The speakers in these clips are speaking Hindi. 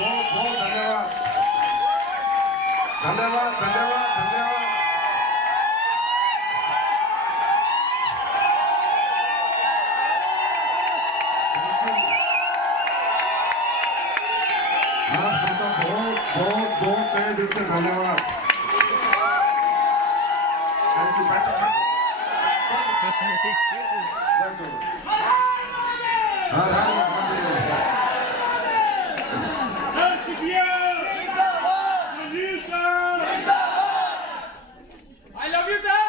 बहुत बहुत धन्यवाद धन्यवाद धन्यवाद धन्यवाद। आप सबका बहुत बहुत बहुत तहे दिल से धन्यवाद। Thank you. बैठो बैठो। Har Har Mahadev. I love you, sir.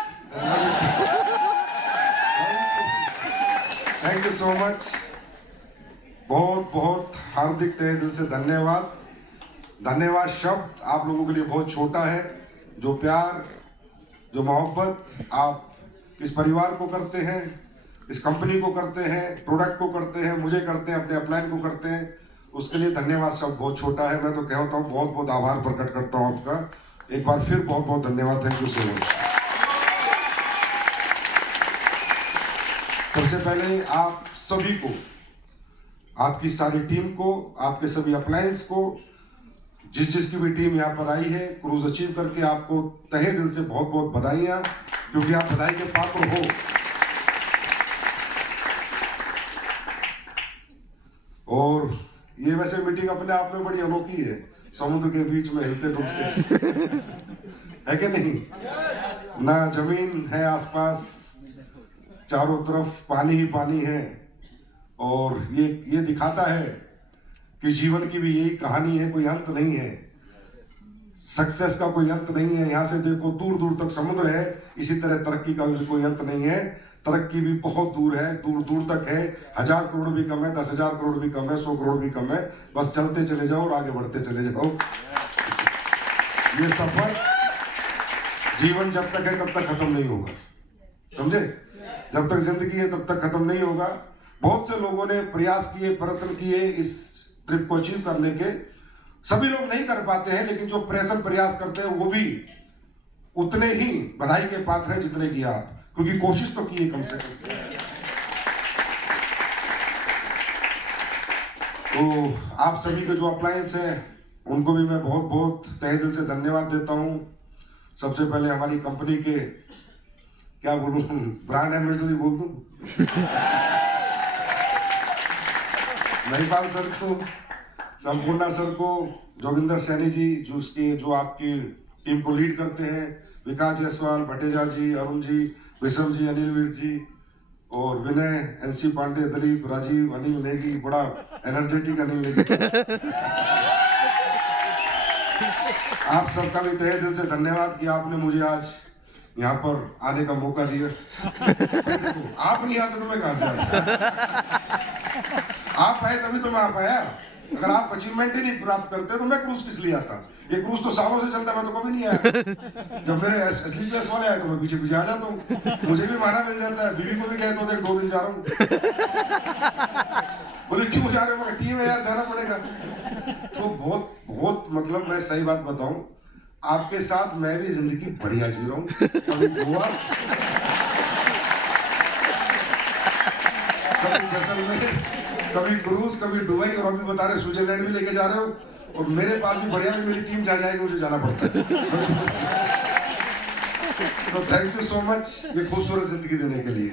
Thank you so much. बहुत बहुत हार्दिक तहे दिल से धन्यवाद। धन्यवाद शब्द आप लोगों के लिए बहुत छोटा है। जो प्यार, जो मोहब्बत आप इस परिवार को करते हैं, इस कंपनी को करते हैं, प्रोडक्ट को करते हैं, मुझे करते हैं, अपने अपलाइन को करते हैं, उसके लिए धन्यवाद शब्द बहुत छोटा है। मैं तो कहता हूँ बहुत बहुत आभार प्रकट करता हूँ आपका। एक बार फिर बहुत बहुत धन्यवाद। Thank you so much. सबसे पहले आप सभी को, आपकी सारी टीम को, आपके सभी अप्लायंस को, जिसकी भी टीम यहाँ पर आई है क्रूज अचीव करके, आपको तहे दिल से बहुत बहुत बधाइयाँ, क्योंकि आप बधाई के पात्र हो। और ये वैसे मीटिंग अपने आप में बड़ी अनोखी है, समुद्र के बीच में हिलते डुलते है कि नहीं? ना जमीन है आसपास, चारों तरफ पानी ही पानी है। और ये दिखाता है कि जीवन की भी यही कहानी है, कोई अंत नहीं है। सक्सेस का कोई अंत नहीं है। यहाँ से देखो दूर दूर तक समुद्र है, इसी तरह तरक्की का भी कोई अंत नहीं है। तरक्की भी बहुत दूर है, दूर दूर तक है। 1000 करोड़ भी कम है, 10,000 करोड़ भी कम है, 100 करोड़ भी कम है। बस चलते चले जाओ और आगे बढ़ते चले जाओ। ये सफर जीवन जब तक है तब तक खत्म नहीं होगा, समझे? जब तक जिंदगी है तब तक खत्म नहीं होगा। बहुत से लोगों ने प्रयास किए, प्रयत्न किए इस ट्रिप को अचीव करने के। सभी लोग नहीं कर पाते हैं, लेकिन जो प्रयत्न प्रयास करते हैं वो भी उतने ही बधाई के पात्र हैं जितने किया आप, क्योंकि कोशिश तो की है कम से कम। तो आप सभी के जो अप्लायंस हैं उनको भी मैं बहुत बहुत तहे दिल से धन्यवाद देता हूं। सबसे पहले हमारी कंपनी के, क्या बोलूं, ब्रांड एम्बेसडर बोल दूं, महिपाल सर को, संपूर्णा सर को, जोगिंदर सैनी जी जो आपकी टीम को लीड करते हैं, विकास जायसवाल, भटेजा जी, अरुण जी, विषम जी, अनिल वीर जी और विनय, एनसी पांडे, दिलीप, राजीव, अनिल नेगी, बड़ा एनर्जेटिक अनिल नेगी। आप सबका भी तहे दिल से धन्यवाद कि आपने मुझे आज यहाँ पर आने का मौका दिया। आप नहीं आते तो मैं कहां से आता? आप आए तभी तो मैं आ पाया। अगर आप अचीवमेंट ही नहीं प्राप्त करते तो मैं क्रूज किस लिए आता? ये क्रूज तो सालों से चलता, मैं तो कभी नहीं आया। जब मेरे एसलीपीएस वाले आए तो मैं पीछे पीछे आ जाता हूँ। मुझे भी माना मिल जाता है। बीवी को भी कहता हूँ 2 दिन जा रहा हूँ। बोले क्यों जा रहे हो? टीम है यार, जाना पड़ेगा। तो बहुत बहुत मतलब, मैं सही बात बताऊं, आपके साथ मैं भी जिंदगी बढ़िया जी रहा हूँ। कभी गोवा, कभी जैसलमेर, कभी क्रूज, कभी दुबई, और अभी बता रहे स्विट्जरलैंड भी लेके जा रहे हो। और मेरे पास भी बढ़िया भी मेरी टीम जा जाएगी, मुझे जाना पड़ता है। तो थैंक यू सो मच ये खूबसूरत जिंदगी देने के लिए।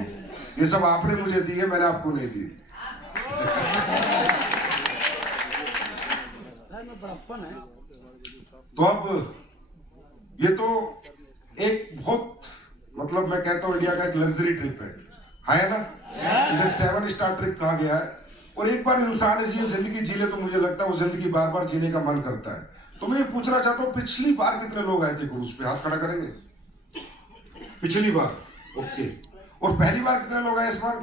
ये सब आपने मुझे दी है, मैंने आपको नहीं दी। तो अब ये तो एक बहुत, मतलब मैं कहता हूँ इंडिया का एक लग्जरी ट्रिप है ना? इसे 7 स्टार ट्रिप कहा गया है। और एक बार इंसान ऐसी जिंदगी जी ले तो मुझे लगता है वो जिंदगी बार बार जीने का मन करता है। तो मैं ये पूछना चाहता हूँ, पिछली बार कितने लोग आए थे क्रूज पे? हाथ खड़ा करेंगे। पिछली बार, ओके। और पहली बार कितने लोग आए इस बार?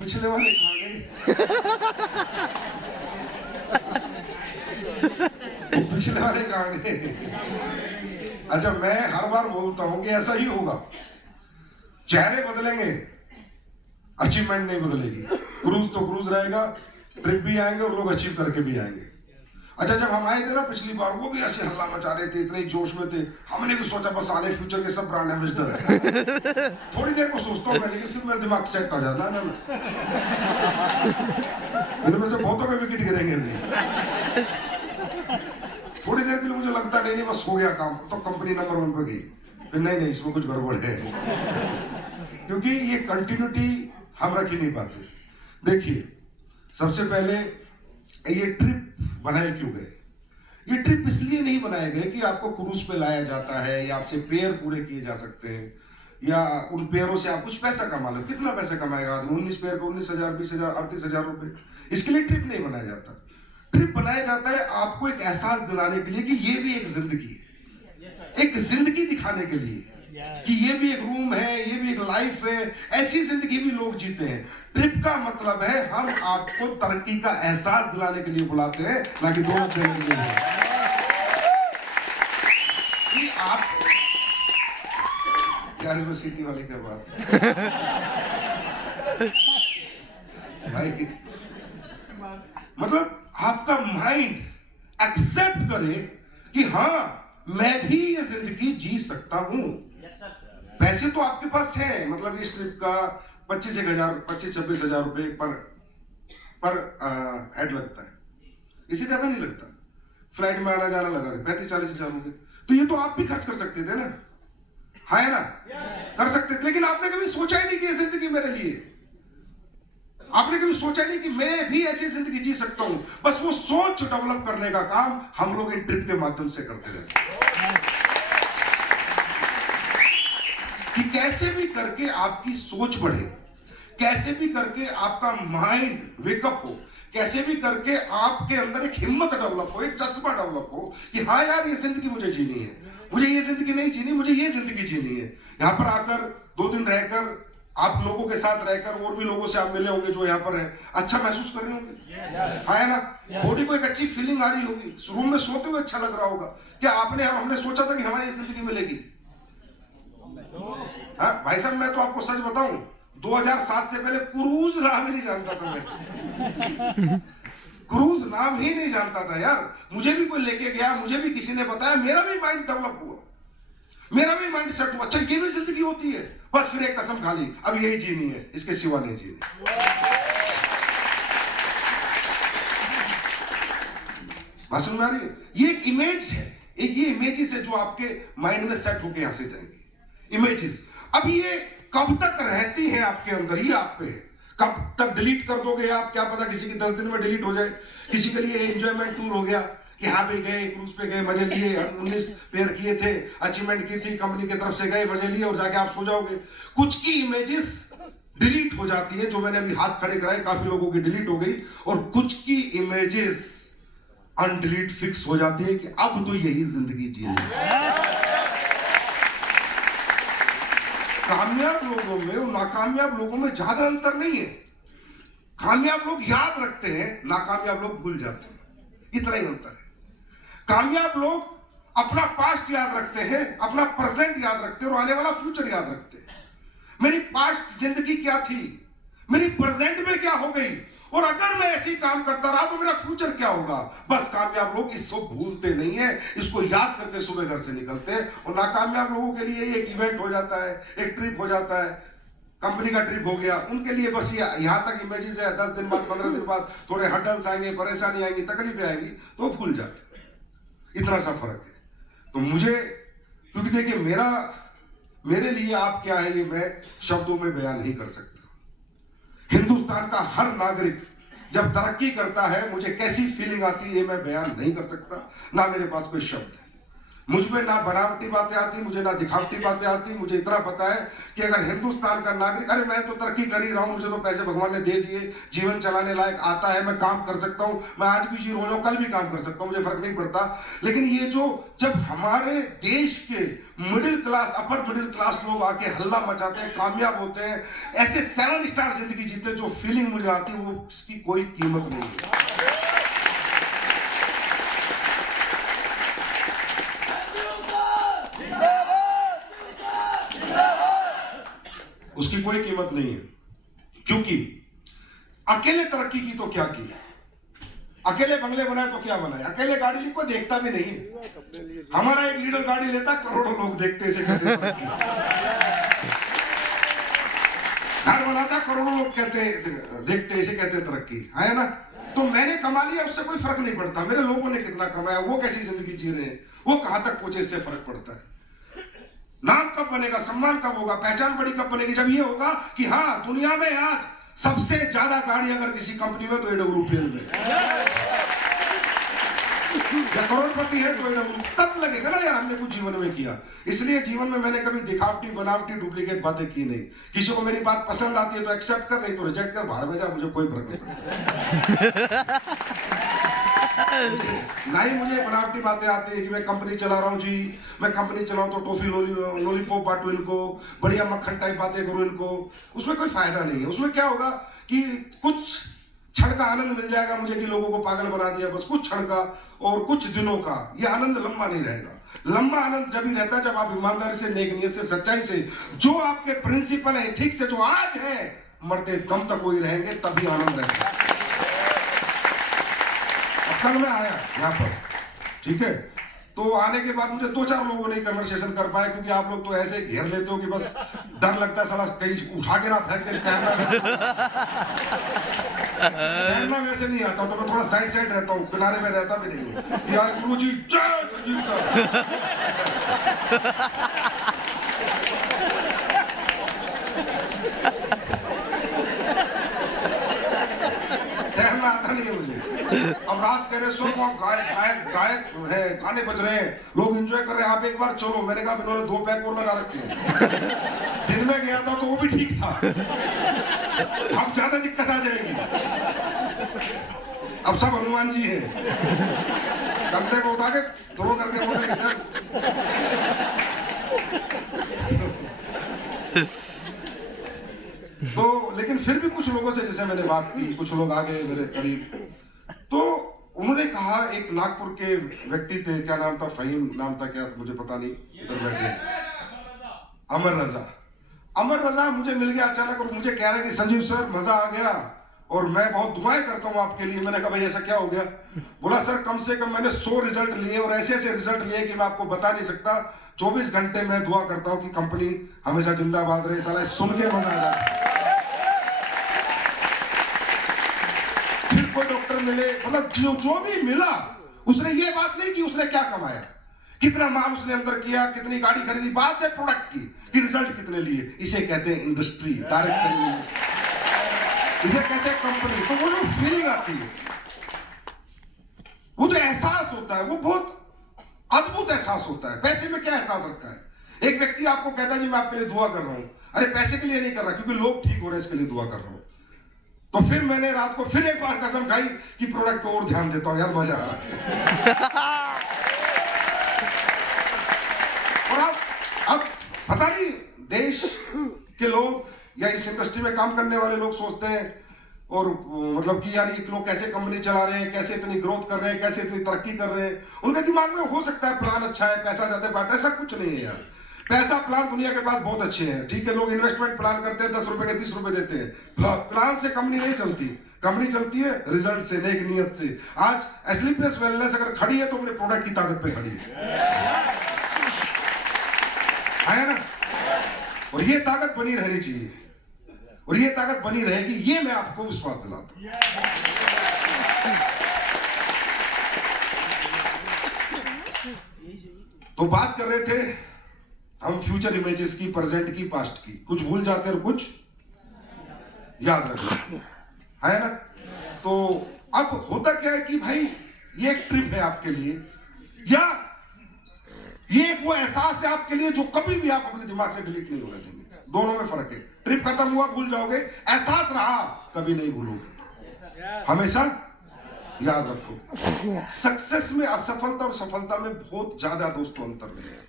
पिछले वाले कहाँ गए? पिछले वाले कहाँ गए? अच्छा, मैं हर बार बोलता हूं कि ऐसा ही होगा। चेहरे बदलेंगे, अचीवमेंट नहीं बदलेगी। क्रूज तो क्रूज रहेगा, ट्रिप भी आएंगे और लोग अचीव करके भी आएंगे। अच्छा, जब हम आए थे ना पिछली बार, वो भी ऐसे हल्ला मचा रहे थे, इतने जोश में थे, हमने भी सोचा बस आने फ्यूचर के सब ब्रांड एम्बेसडर है। थोड़ी देर को सोचता हूँ मैं, लेकिन फिर मेरा दिमाग सेट हो जाता ना, इनमें से बहुतों के विकेट गिरेंगे नहीं। थोड़ी देर के लिए मुझे लगता नहीं बस हो गया काम, तो कंपनी नंबर 1 पे गई, फिर नहीं इसमें कुछ गड़बड़ है, क्योंकि ये कंटिन्यूटी हम रख ही नहीं पाते। देखिए, सबसे पहले ये ट्रिप बनाए क्यों गए? ये ट्रिप इसलिए नहीं बनाए गए कि आपको क्रूज पे लाया जाता है या आपसे पेयर पूरे किए जा सकते हैं या उन पेयरों से आप कुछ पैसा कमा लो। कितना पैसा कमाएगा आदमी? 19 पेयर को 19,000, 20,000, 38,000 रुपए। इसके लिए ट्रिप नहीं बनाया जाता। ट्रिप बनाया जाता है आपको एक एहसास दिलाने के लिए कि ये भी एक जिंदगी है, एक जिंदगी दिखाने के लिए कि ये भी एक रूम है, ये भी एक लाइफ है, ऐसी जिंदगी भी लोग जीते हैं। ट्रिप का मतलब है हम आपको तरक्की का एहसास दिलाने के लिए बुलाते हैं, ना कि दौलत देने के लिए। कि आप यार, इसमें सिटी वाले क्या बात भाई, मतलब आपका माइंड एक्सेप्ट करे कि हाँ मैं भी ये जिंदगी जी सकता हूं। पैसे तो आपके पास है, मतलब इस ट्रिप का 25-26 हजार रुपए पर हेड लगता है, इससे ज्यादा नहीं लगता। फ्लाइट में आना जाना लगा 35-40 हजार रुपए, तो ये तो आप भी खर्च कर सकते थे ना, है ना? कर सकते थे, लेकिन आपने कभी सोचा ही नहीं कि ये जिंदगी मेरे लिए। आपने कभी सोचा नहीं कि मैं भी ऐसी जिंदगी जी सकता हूं। बस वो सोच डेवलप करने का काम हम लोग इन ट्रिप के माध्यम से करते रहते हैं कि कैसे भी करके आपकी सोच बढ़े, कैसे भी करके आपका माइंड वेकअप हो, कैसे भी करके आपके अंदर एक हिम्मत डेवलप हो, एक जज्बा डेवलप हो कि हाँ यार ये जिंदगी मुझे जीनी है, मुझे ये जिंदगी नहीं जीनी, मुझे ये जिंदगी जीनी है। यहाँ पर आकर 2 दिन रहकर, आप लोगों के साथ रहकर, और भी लोगों से आप मिले होंगे जो यहाँ पर है, अच्छा महसूस कर रहे होंगे, है ना? बॉडी को एक अच्छी फीलिंग आ रही होगी, रूम में सोते हुए अच्छा लग रहा होगा। क्या आपने और हमने सोचा था कि हमारी जिंदगी मिलेगी? हाँ भाई साहब, मैं तो आपको सच बताऊं, 2007 से पहले क्रूज नाम ही नहीं जानता था मैं। क्रूज नाम ही नहीं जानता था यार। मुझे भी कोई लेके गया, मुझे भी किसी ने बताया, मेरा भी माइंड डेवलप हुआ, मेरा भी माइंड सेट हुआ, अच्छा ये भी जिंदगी होती है। बस फिर एक कसम खा ली, अब यही जीनी है, इसके सिवा नहीं जीनी। बात समझ में आ रही है? ये एक इमेज है, एक ये इमेजेस है जो आपके माइंड में सेट होके यहां से जाएंगी, इमेजेस। अब ये कब तक रहती है आपके अंदर, ये आप पे है। कब तक डिलीट कर दोगे आप, क्या पता किसी की 10 दिन में डिलीट हो जाए। किसी के लिए एंजॉयमेंट टूर हो गया कि हाँ भाई गए, क्रूज पे गए, मजे लिए, 19 पेयर किए थे, अचीवमेंट की थी, कंपनी की तरफ से गए, मजे लिए, और जाके आप सो जाओगे। कुछ की इमेजेस डिलीट हो जाती है, जो मैंने अभी हाथ खड़े कराए, काफी लोगों की डिलीट हो गई, और कुछ की इमेजेस अनडिलीट फिक्स हो जाती है कि अब तो यही जिंदगी जीनी है। कामयाब लोगों में और नाकामयाब लोगों में ज्यादा अंतर नहीं है। कामयाब लोग याद रखते हैं, नाकामयाब लोग भूल जाते हैं, इतना ही अंतर है। कामयाब लोग अपना पास्ट याद रखते हैं, अपना प्रेजेंट याद रखते हैं और आने वाला फ्यूचर याद रखते हैं। मेरी पास्ट जिंदगी क्या थी, मेरी प्रेजेंट में क्या हो गई, और अगर मैं ऐसे ही काम करता रहा तो मेरा फ्यूचर क्या होगा। बस कामयाब लोग इसको भूलते नहीं है, इसको याद करके सुबह घर से निकलते हैं। और नाकामयाब लोगों के लिए एक इवेंट हो जाता है, एक ट्रिप हो जाता है, कंपनी का ट्रिप हो गया, उनके लिए बस यहां तक इमेजेस है। 10 दिन बाद, 15 दिन बाद थोड़े हडल्स आएंगे, परेशानी आएंगी, तकलीफें आएंगी, तो भूल जाते। इतना सा फर्क है। तो मुझे, क्योंकि देखिए मेरे लिए आप क्या है ये मैं शब्दों में बयान नहीं कर सकता। हिंदुस्तान का हर नागरिक जब तरक्की करता है, मुझे कैसी फीलिंग आती है ये मैं बयान नहीं कर सकता, ना मेरे पास कोई शब्द है। मुझ में ना बनावटी बातें आती, मुझे ना दिखावटी बातें आती। मुझे इतना पता है कि अगर हिंदुस्तान का नागरिक, अरे मैं तो तरक्की कर ही रहा हूं, मुझे तो पैसे भगवान ने दे दिए, जीवन चलाने लायक आता है, मैं काम कर सकता हूं, मैं आज भी जीरो हो जाऊं, कल भी काम कर सकता हूं, मुझे फर्क नहीं पड़ता। लेकिन ये जो जब हमारे देश के middle class, upper middle class लोग आके हल्ला मचाते हैं, कामयाब होते हैं, ऐसे 7 स्टार जिंदगी जीते, जो फीलिंग मुझे आती है वो उसकी कोई कीमत नहीं है। उसकी कोई कीमत नहीं है, क्योंकि अकेले तरक्की की तो क्या की, अकेले बंगले बनाए तो क्या बनाए, अकेले गाड़ी ली कोई देखता भी नहीं। हमारा एक लीडर गाड़ी लेता, करोड़ों लोग देखते, इसे कहते घर बनाता, करोड़ों लोग कहते देखते, इसे कहते तरक्की, है ना। तो मैंने कमा लिया, उससे कोई फर्क नहीं पड़ता मेरे लोगों ने कितना कमाया, वो कैसी जिंदगी जी रहे हैं, वो कहां तक पहुंचे, इससे फर्क पड़ता है। नाम कब बनेगा, सम्मान कब होगा, पहचान बड़ी कब बनेगी, जब ये होगा कि हाँ दुनिया में आज सबसे ज्यादा गाड़ी अगर किसी कंपनी में तो AWPL में, या करोड़पति है तो AWPL, तब लगेगा ना यार हमने कुछ जीवन में किया। इसलिए जीवन में मैंने कभी दिखावटी बनावटी डुप्लीकेट बातें की नहीं। किसी को मेरी बात पसंद आती है तो एक्सेप्ट कर, नहीं तो रिजेक्ट कर, बाहर में जा, मुझे कोई फर्क नहीं पड़ता। ना ही मुझे बनावटी बातें आती है कि मैं कंपनी चला रहा हूँ जी, मैं कंपनी चलाऊं तो टॉफी लॉलीपॉप बांटू इनको, बढ़िया मक्खन टाइप बातें करूं इनको, उसमें कोई फायदा नहीं है। उसमें क्या होगा कि कुछ क्षण का आनंद मिल जाएगा मुझे कि लोगों को पागल बना दिया, बस कुछ क्षण का और कुछ दिनों का, ये आनंद लंबा नहीं रहेगा। लंबा आनंद जब ही रहता है जब आप ईमानदारी से, नेक नियत से, सच्चाई से, जो आपके प्रिंसिपल है, एथिक्स से, जो आज है मरते दम तक वही रहेंगे, तभी आनंद रहेगा। कल मैं आया यहाँ पर, ठीक है, तो आने के बाद मुझे 2-4 लोगों ने कन्वर्सेशन कर पाए, क्योंकि आप लोग तो ऐसे घेर लेते हो कि बस डर लगता है साला कहीं उठा के ना फेंक दे। तैरना वैसे नहीं आता, तो मैं थोड़ा साइड रहता हूँ, किनारे में रहता भी नहीं हूँ। यार गुरुजी जय संजीव साहब। तैरना आता नहीं है मुझे। अब रात कह रहे सो गायक है, गाने बज रहे हैं, लोग एंजॉय कर रहे हैं, आप एक बार चलो। मैंने कहा इन्होंने 2 पैक और लगा रखे हैं। दिन में गया था तो वो भी ठीक था, अब ज्यादा दिक्कत आ जाएगी। अब सब हनुमान जी हैं, कंधे को उठा के थ्रो करके बोले तो। लेकिन फिर भी कुछ लोगों से जैसे मैंने बात की, कुछ लोग आ गए मेरे करीब, तो उन्होंने कहा, एक नागपुर के व्यक्ति थे, क्या नाम था, फहीम नाम था क्या, मुझे पता नहीं, इधर बैठे, अमर रजा मुझे मिल गया अचानक, और मुझे कह रहे कि संजीव सर मजा आ गया और मैं बहुत दुआएं करता हूं आपके लिए। मैंने कहा भाई ऐसा क्या हो गया? बोला सर कम से कम मैंने 100 रिजल्ट लिए और ऐसे रिजल्ट लिए कि मैं आपको बता नहीं सकता। 24 घंटे मैं दुआ करता हूं कि कंपनी हमेशा जिंदाबाद रहे। साला सुन के मजा आ जाए। फिर कोई डॉक्टर मिले, मतलब जो भी मिला, उसने ये बात नहीं कि उसने क्या कमाया, कितना माल उसने अंदर किया, कितनी गाड़ी खरीदी, बात है प्रोडक्ट की कि रिजल्ट कितने लिए। इसे कहते हैं इंडस्ट्री, डायरेक्ट सेलिंग, इसे कहते हैं कंपनी। तो वो जो फीलिंग आती है, वो जो एहसास होता है, वो बहुत अद्भुत एहसास होता है। पैसे में क्या एहसास रखा है? एक व्यक्ति आपको कहता है जी मैं आपके लिए दुआ कर रहा हूं, अरे पैसे के लिए नहीं कर रहा, क्योंकि लोग ठीक हो रहे हैं इसके लिए दुआ कर रहा हूं। तो फिर मैंने रात को फिर एक बार कसम खाई कि प्रोडक्ट को और ध्यान देता हूं, यार मजा आ रहा है। और अब पता नहीं देश के लोग या इस इंडस्ट्री में काम करने वाले लोग सोचते हैं और मतलब कि यार ये लोग कैसे कंपनी चला रहे हैं, कैसे इतनी ग्रोथ कर रहे हैं, कैसे इतनी तरक्की कर रहे हैं। उनके दिमाग में हो सकता है प्लान अच्छा है, पैसा ज्यादा बांटा, ऐसा कुछ नहीं है यार। पैसा प्लान दुनिया के पास बहुत अच्छे हैं, ठीक है, लोग इन्वेस्टमेंट प्लान करते हैं, 10 रुपए के 20 रुपए देते हैं। प्लान से कंपनी नहीं चलती, कंपनी चलती है रिजल्ट से, नेक नियत से। आज एस्लीपियस वेलनेस अगर खड़ी है तो अपने प्रोडक्ट की ताकत पे खड़ी है ना। और ये ताकत बनी रहनी चाहिए, और ये ताकत बनी रहेगी, ये मैं आपको विश्वास दिलाता हूं। तो बात कर रहे थे हम फ्यूचर इमेजेस की, प्रेजेंट की, पास्ट की। कुछ भूल जाते हैं और कुछ याद रखते है ना। तो अब होता क्या है कि भाई ये एक ट्रिप है आपके लिए, या ये एक वो एहसास है आपके लिए जो कभी भी आप अपने दिमाग से डिलीट नहीं होने देंगे। दोनों में फर्क है। ट्रिप खत्म हुआ भूल जाओगे, एहसास रहा कभी नहीं भूलोगे, हमेशा याद रखो। सक्सेस में असफलता और सफलता में बहुत ज्यादा दोस्तों अंतर नहीं है।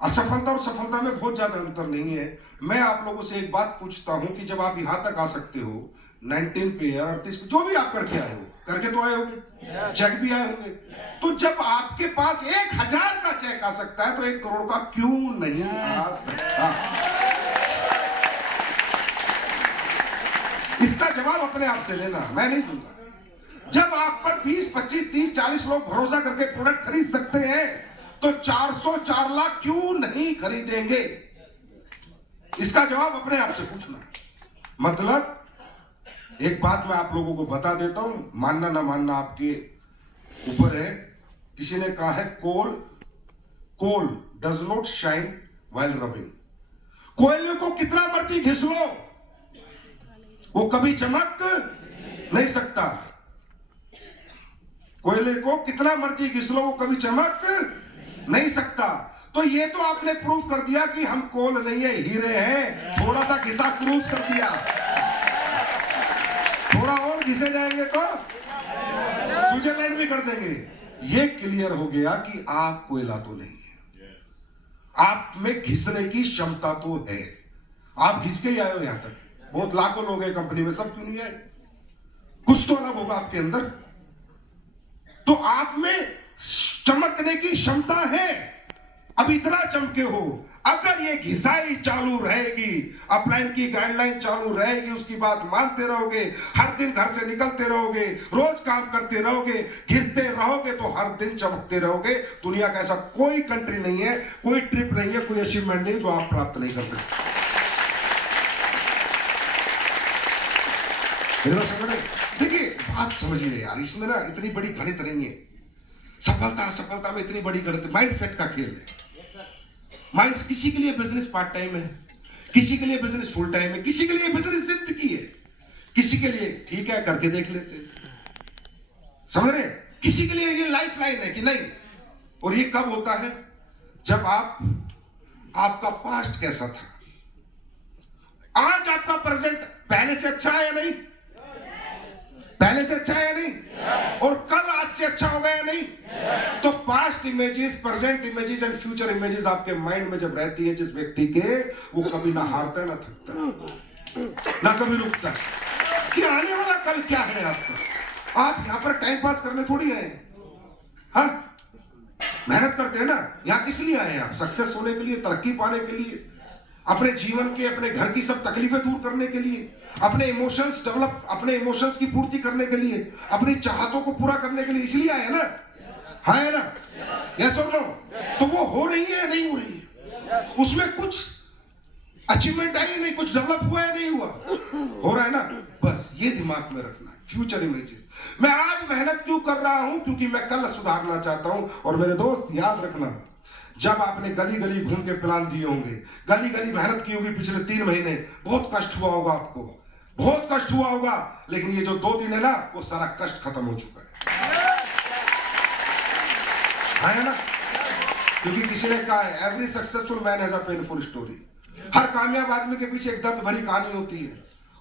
असफलता और सफलता में बहुत ज्यादा अंतर नहीं है। मैं आप लोगों से एक बात पूछता हूं कि जब आप यहां तक आ सकते हो 19 पे या 38 पे, जो भी आप करके आए हो, करके तो आए होंगे, चेक भी आए होंगे, तो जब आपके पास 1000 का चेक आ सकता है तो 1 करोड़ का क्यों नहीं आ सकता? इसका जवाब अपने आप से लेना, मैं नहीं दूंगा। जब आप पर 20, 25, 30, 40 लोग भरोसा करके प्रोडक्ट खरीद सकते हैं तो 404 लाख क्यों नहीं खरीदेंगे? इसका जवाब अपने आप से पूछना। मतलब एक बात मैं आप लोगों को बता देता हूं, मानना ना मानना आपके ऊपर है। किसी ने कहा है coal does not shine while rubbing. कोयले को कितना मर्जी घिस लो, वो कभी चमक नहीं सकता। कोयले को कितना मर्जी घिस लो, वो कभी चमक नहीं सकता। तो ये तो आपने प्रूफ कर दिया कि हम कोल नहीं है, हीरे हैं। थोड़ा सा घिसा क्रूज कर दिया, थोड़ा और घिसे जाएंगे तो स्विट्जरलैंड भी कर देंगे। ये क्लियर हो गया कि आप कोयला तो नहीं है, आप में घिसने की क्षमता तो है। आप घिस के ही आए हो यहां तक। बहुत लाखों लोग हैं कंपनी में, सब क्यों नहीं आए? कुछ तो अलग होगा आपके अंदर। तो आप में चमकने की क्षमता है। अब इतना चमके हो, अगर ये घिसाई चालू रहेगी, अपलाइन की गाइडलाइन चालू रहेगी, उसकी बात मानते रहोगे, हर दिन घर से निकलते रहोगे, रोज काम करते रहोगे, घिसते रहोगे, तो हर दिन चमकते रहोगे। दुनिया का ऐसा कोई कंट्री नहीं है, कोई ट्रिप नहीं है, कोई अचीवमेंट नहीं जो आप प्राप्त नहीं कर सकते। देखिए बात समझिए यार, इसमें ना इतनी बड़ी गणित नहीं है। सफलता में इतनी बड़ी गणित माइंडसेट का खेल है। माइंड किसी के लिए बिजनेस पार्ट टाइम है, किसी के लिए बिजनेस फुल टाइम है, किसी के लिए बिजनेस जिंदगी है, किसी के लिए ठीक है करके देख लेते हैं, समझ रहे? किसी के लिए ये लाइफ लाइन है कि नहीं। और ये कब होता है? जब आपका पास्ट कैसा था, आज आपका प्रेजेंट पहले से अच्छा है या नहीं? पहले से अच्छा है या नहीं? और कल आज से अच्छा होगा या नहीं? तो past images, present images and future images आपके माइंड में जब रहती है जिस व्यक्ति के, वो कभी ना हारता ना थकता ना कभी रुकता कि आने वाला कल क्या है आपका। आप यहां पर टाइम पास करने थोड़ी आए, हाँ मेहनत करते हैं ना। यहां किस लिए आए हैं आप? सक्सेस होने के लिए, तरक्की पाने के लिए, अपने जीवन के, अपने घर की सब तकलीफें दूर करने के लिए, अपने इमोशंस डेवलप, अपने इमोशंस की पूर्ति करने के लिए, अपनी चाहतों को पूरा करने के लिए, इसलिए आए ना। हाँ है ना? यस और नो? तो वो हो रही है या नहीं हो रही है? उसमें कुछ अचीवमेंट आई नहीं, कुछ डेवलप हुआ या नहीं हुआ? हो रहा है ना? बस ये दिमाग में रखना है। फ्यूचर इमेजेस, मैं आज मेहनत क्यों कर रहा हूं? क्योंकि मैं कल सुधारना चाहता हूं। और मेरे दोस्त याद रखना, जब आपने गली गली घूम के प्लान दिए होंगे, गली गली मेहनत की होगी पिछले 3 महीने, बहुत कष्ट हुआ होगा आपको, बहुत कष्ट हुआ होगा, लेकिन ये जो 2 दिन है ना, वो सारा कष्ट खत्म हो चुका है ना? क्योंकि किसी ने कहा है, every successful man has a painful story. हर कामयाब आदमी के पीछे एक दर्द भरी कहानी होती है,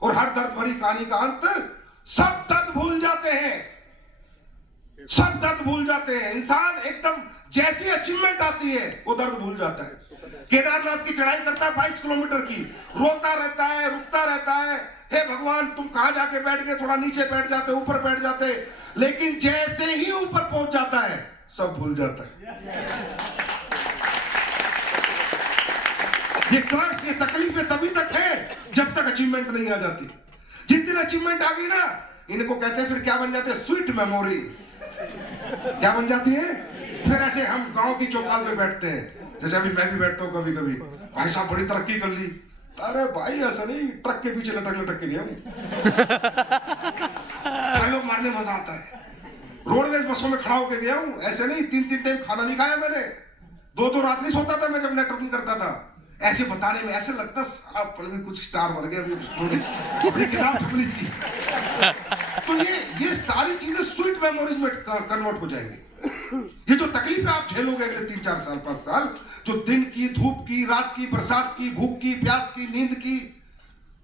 और हर दर्द भरी कहानी का अंत, सब दर्द भूल जाते हैं, सब दर्द भूल जाते हैं। इंसान एकदम जैसी अचीवमेंट आती है वो दर्द भूल जाता है। केदारनाथ की चढ़ाई करता है 22 किलोमीटर की, रोता रहता है, रुकता रहता है, हे भगवान तुम कहां जाके बैठ गए, थोड़ा नीचे बैठ जाते, ऊपर बैठ जाते, लेकिन जैसे ही ऊपर पहुंच जाता है सब भूल जाता है। ये कष्ट, ये तकलीफें तभी तक है जब तक अचीवमेंट नहीं आ जाती। जिस दिन अचीवमेंट आ गई ना, इनको कहते हैं फिर क्या बन जाते हैं? Sweet memories. क्या बन जाती है? फिर ऐसे हम गांव की चौपाल पे बैठते हैं, जैसे अभी मैं भी बैठता हूँ कभी कभी, भाई साहब बड़ी तरक्की कर ली। अरे भाई ऐसा नहीं, ट्रक के पीछे लटक लटक के गया हूँ। डायलॉग मारने मजा आता है। रोडवेज बसों में खड़ा होकर गया हूँ, ऐसे नहीं 3-3 टाइम खाना नहीं खाया मैंने, 2-2 रात नहीं सोता था मैं जब नेटवर्किंग करता था। ऐसे बताने में ऐसे लगता साहब कुछ स्टार बन गया, अपनी किताब छपनी थी। तो ये सारी चीजें स्वीट मेमोरीज में कन्वर्ट हो जाएंगे। ये जो तकलीफें आप झेलोगे अगले 3-4 साल 5 साल, जो दिन की, धूप की, रात की, बरसात की, भूख की, प्यास की, नींद की,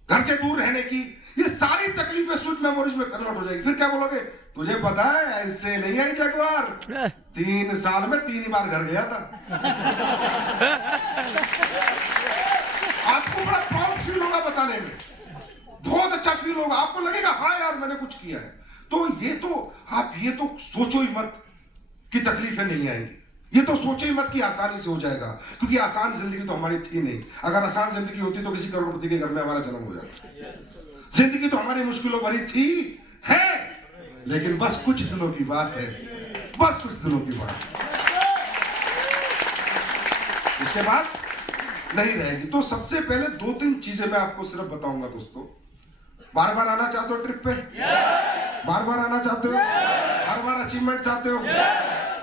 घर से दूर रहने की, ये सारी तकलीफें स्वीट मेमोरीज में कन्वर्ट हो जाएगी। फिर क्या बोलोगे? तुझे पता है ऐसे नहीं आई जगवार, 3 साल में 3 ही बार घर गया था। आपको बड़ा प्राउड फील होगा बताने में, बहुत अच्छा फील होगा, आपको लगेगा हाँ यार मैंने कुछ किया है। तो आप ये तो सोचो ही मत कि तकलीफें नहीं आएंगी, ये तो सोचो ही मत कि आसानी से हो जाएगा, क्योंकि आसान जिंदगी तो हमारी थी नहीं। अगर आसान जिंदगी होती तो किसी करोड़पति के घर में हमारा जन्म हो जाता। जिंदगी तो हमारी मुश्किलों भरी थी, है, लेकिन बस कुछ दिनों की बात है, बस कुछ दिनों की बात, उसके बाद नहीं रहेगी। तो सबसे पहले 2-3 चीजें मैं आपको सिर्फ बताऊंगा दोस्तों। बार बार आना चाहते हो ट्रिप पे? बार बार आना चाहते हो? हर बार अचीवमेंट चाहते हो?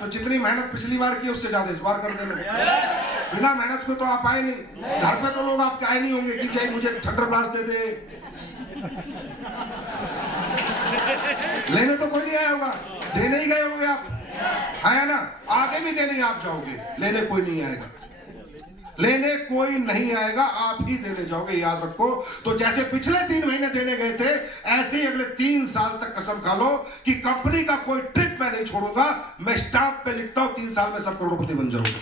तो जितनी मेहनत पिछली बार की उससे ज्यादा इस बार कर देना। बिना मेहनत को तो आप आए नहीं। घर पे तो लोग आपके आए नहीं होंगे कि क्या मुझे थंडर ब्लास्ट दे दे। लेने तो कोई नहीं आया होगा, देने ही गए होंगे आप, है ना? आगे भी देने आप जाओगे, लेने कोई नहीं आएगा। लेने कोई नहीं आएगा, आप ही देने जाओगे, याद रखो। तो जैसे पिछले 3 महीने देने गए थे, ऐसे ही अगले 3 साल तक कसम खा लो कि कंपनी का कोई ट्रिप मैं नहीं छोड़ूंगा। मैं स्टाम्प पे लिखता हूं 3 साल में सब करोड़पति बन जाऊंगा।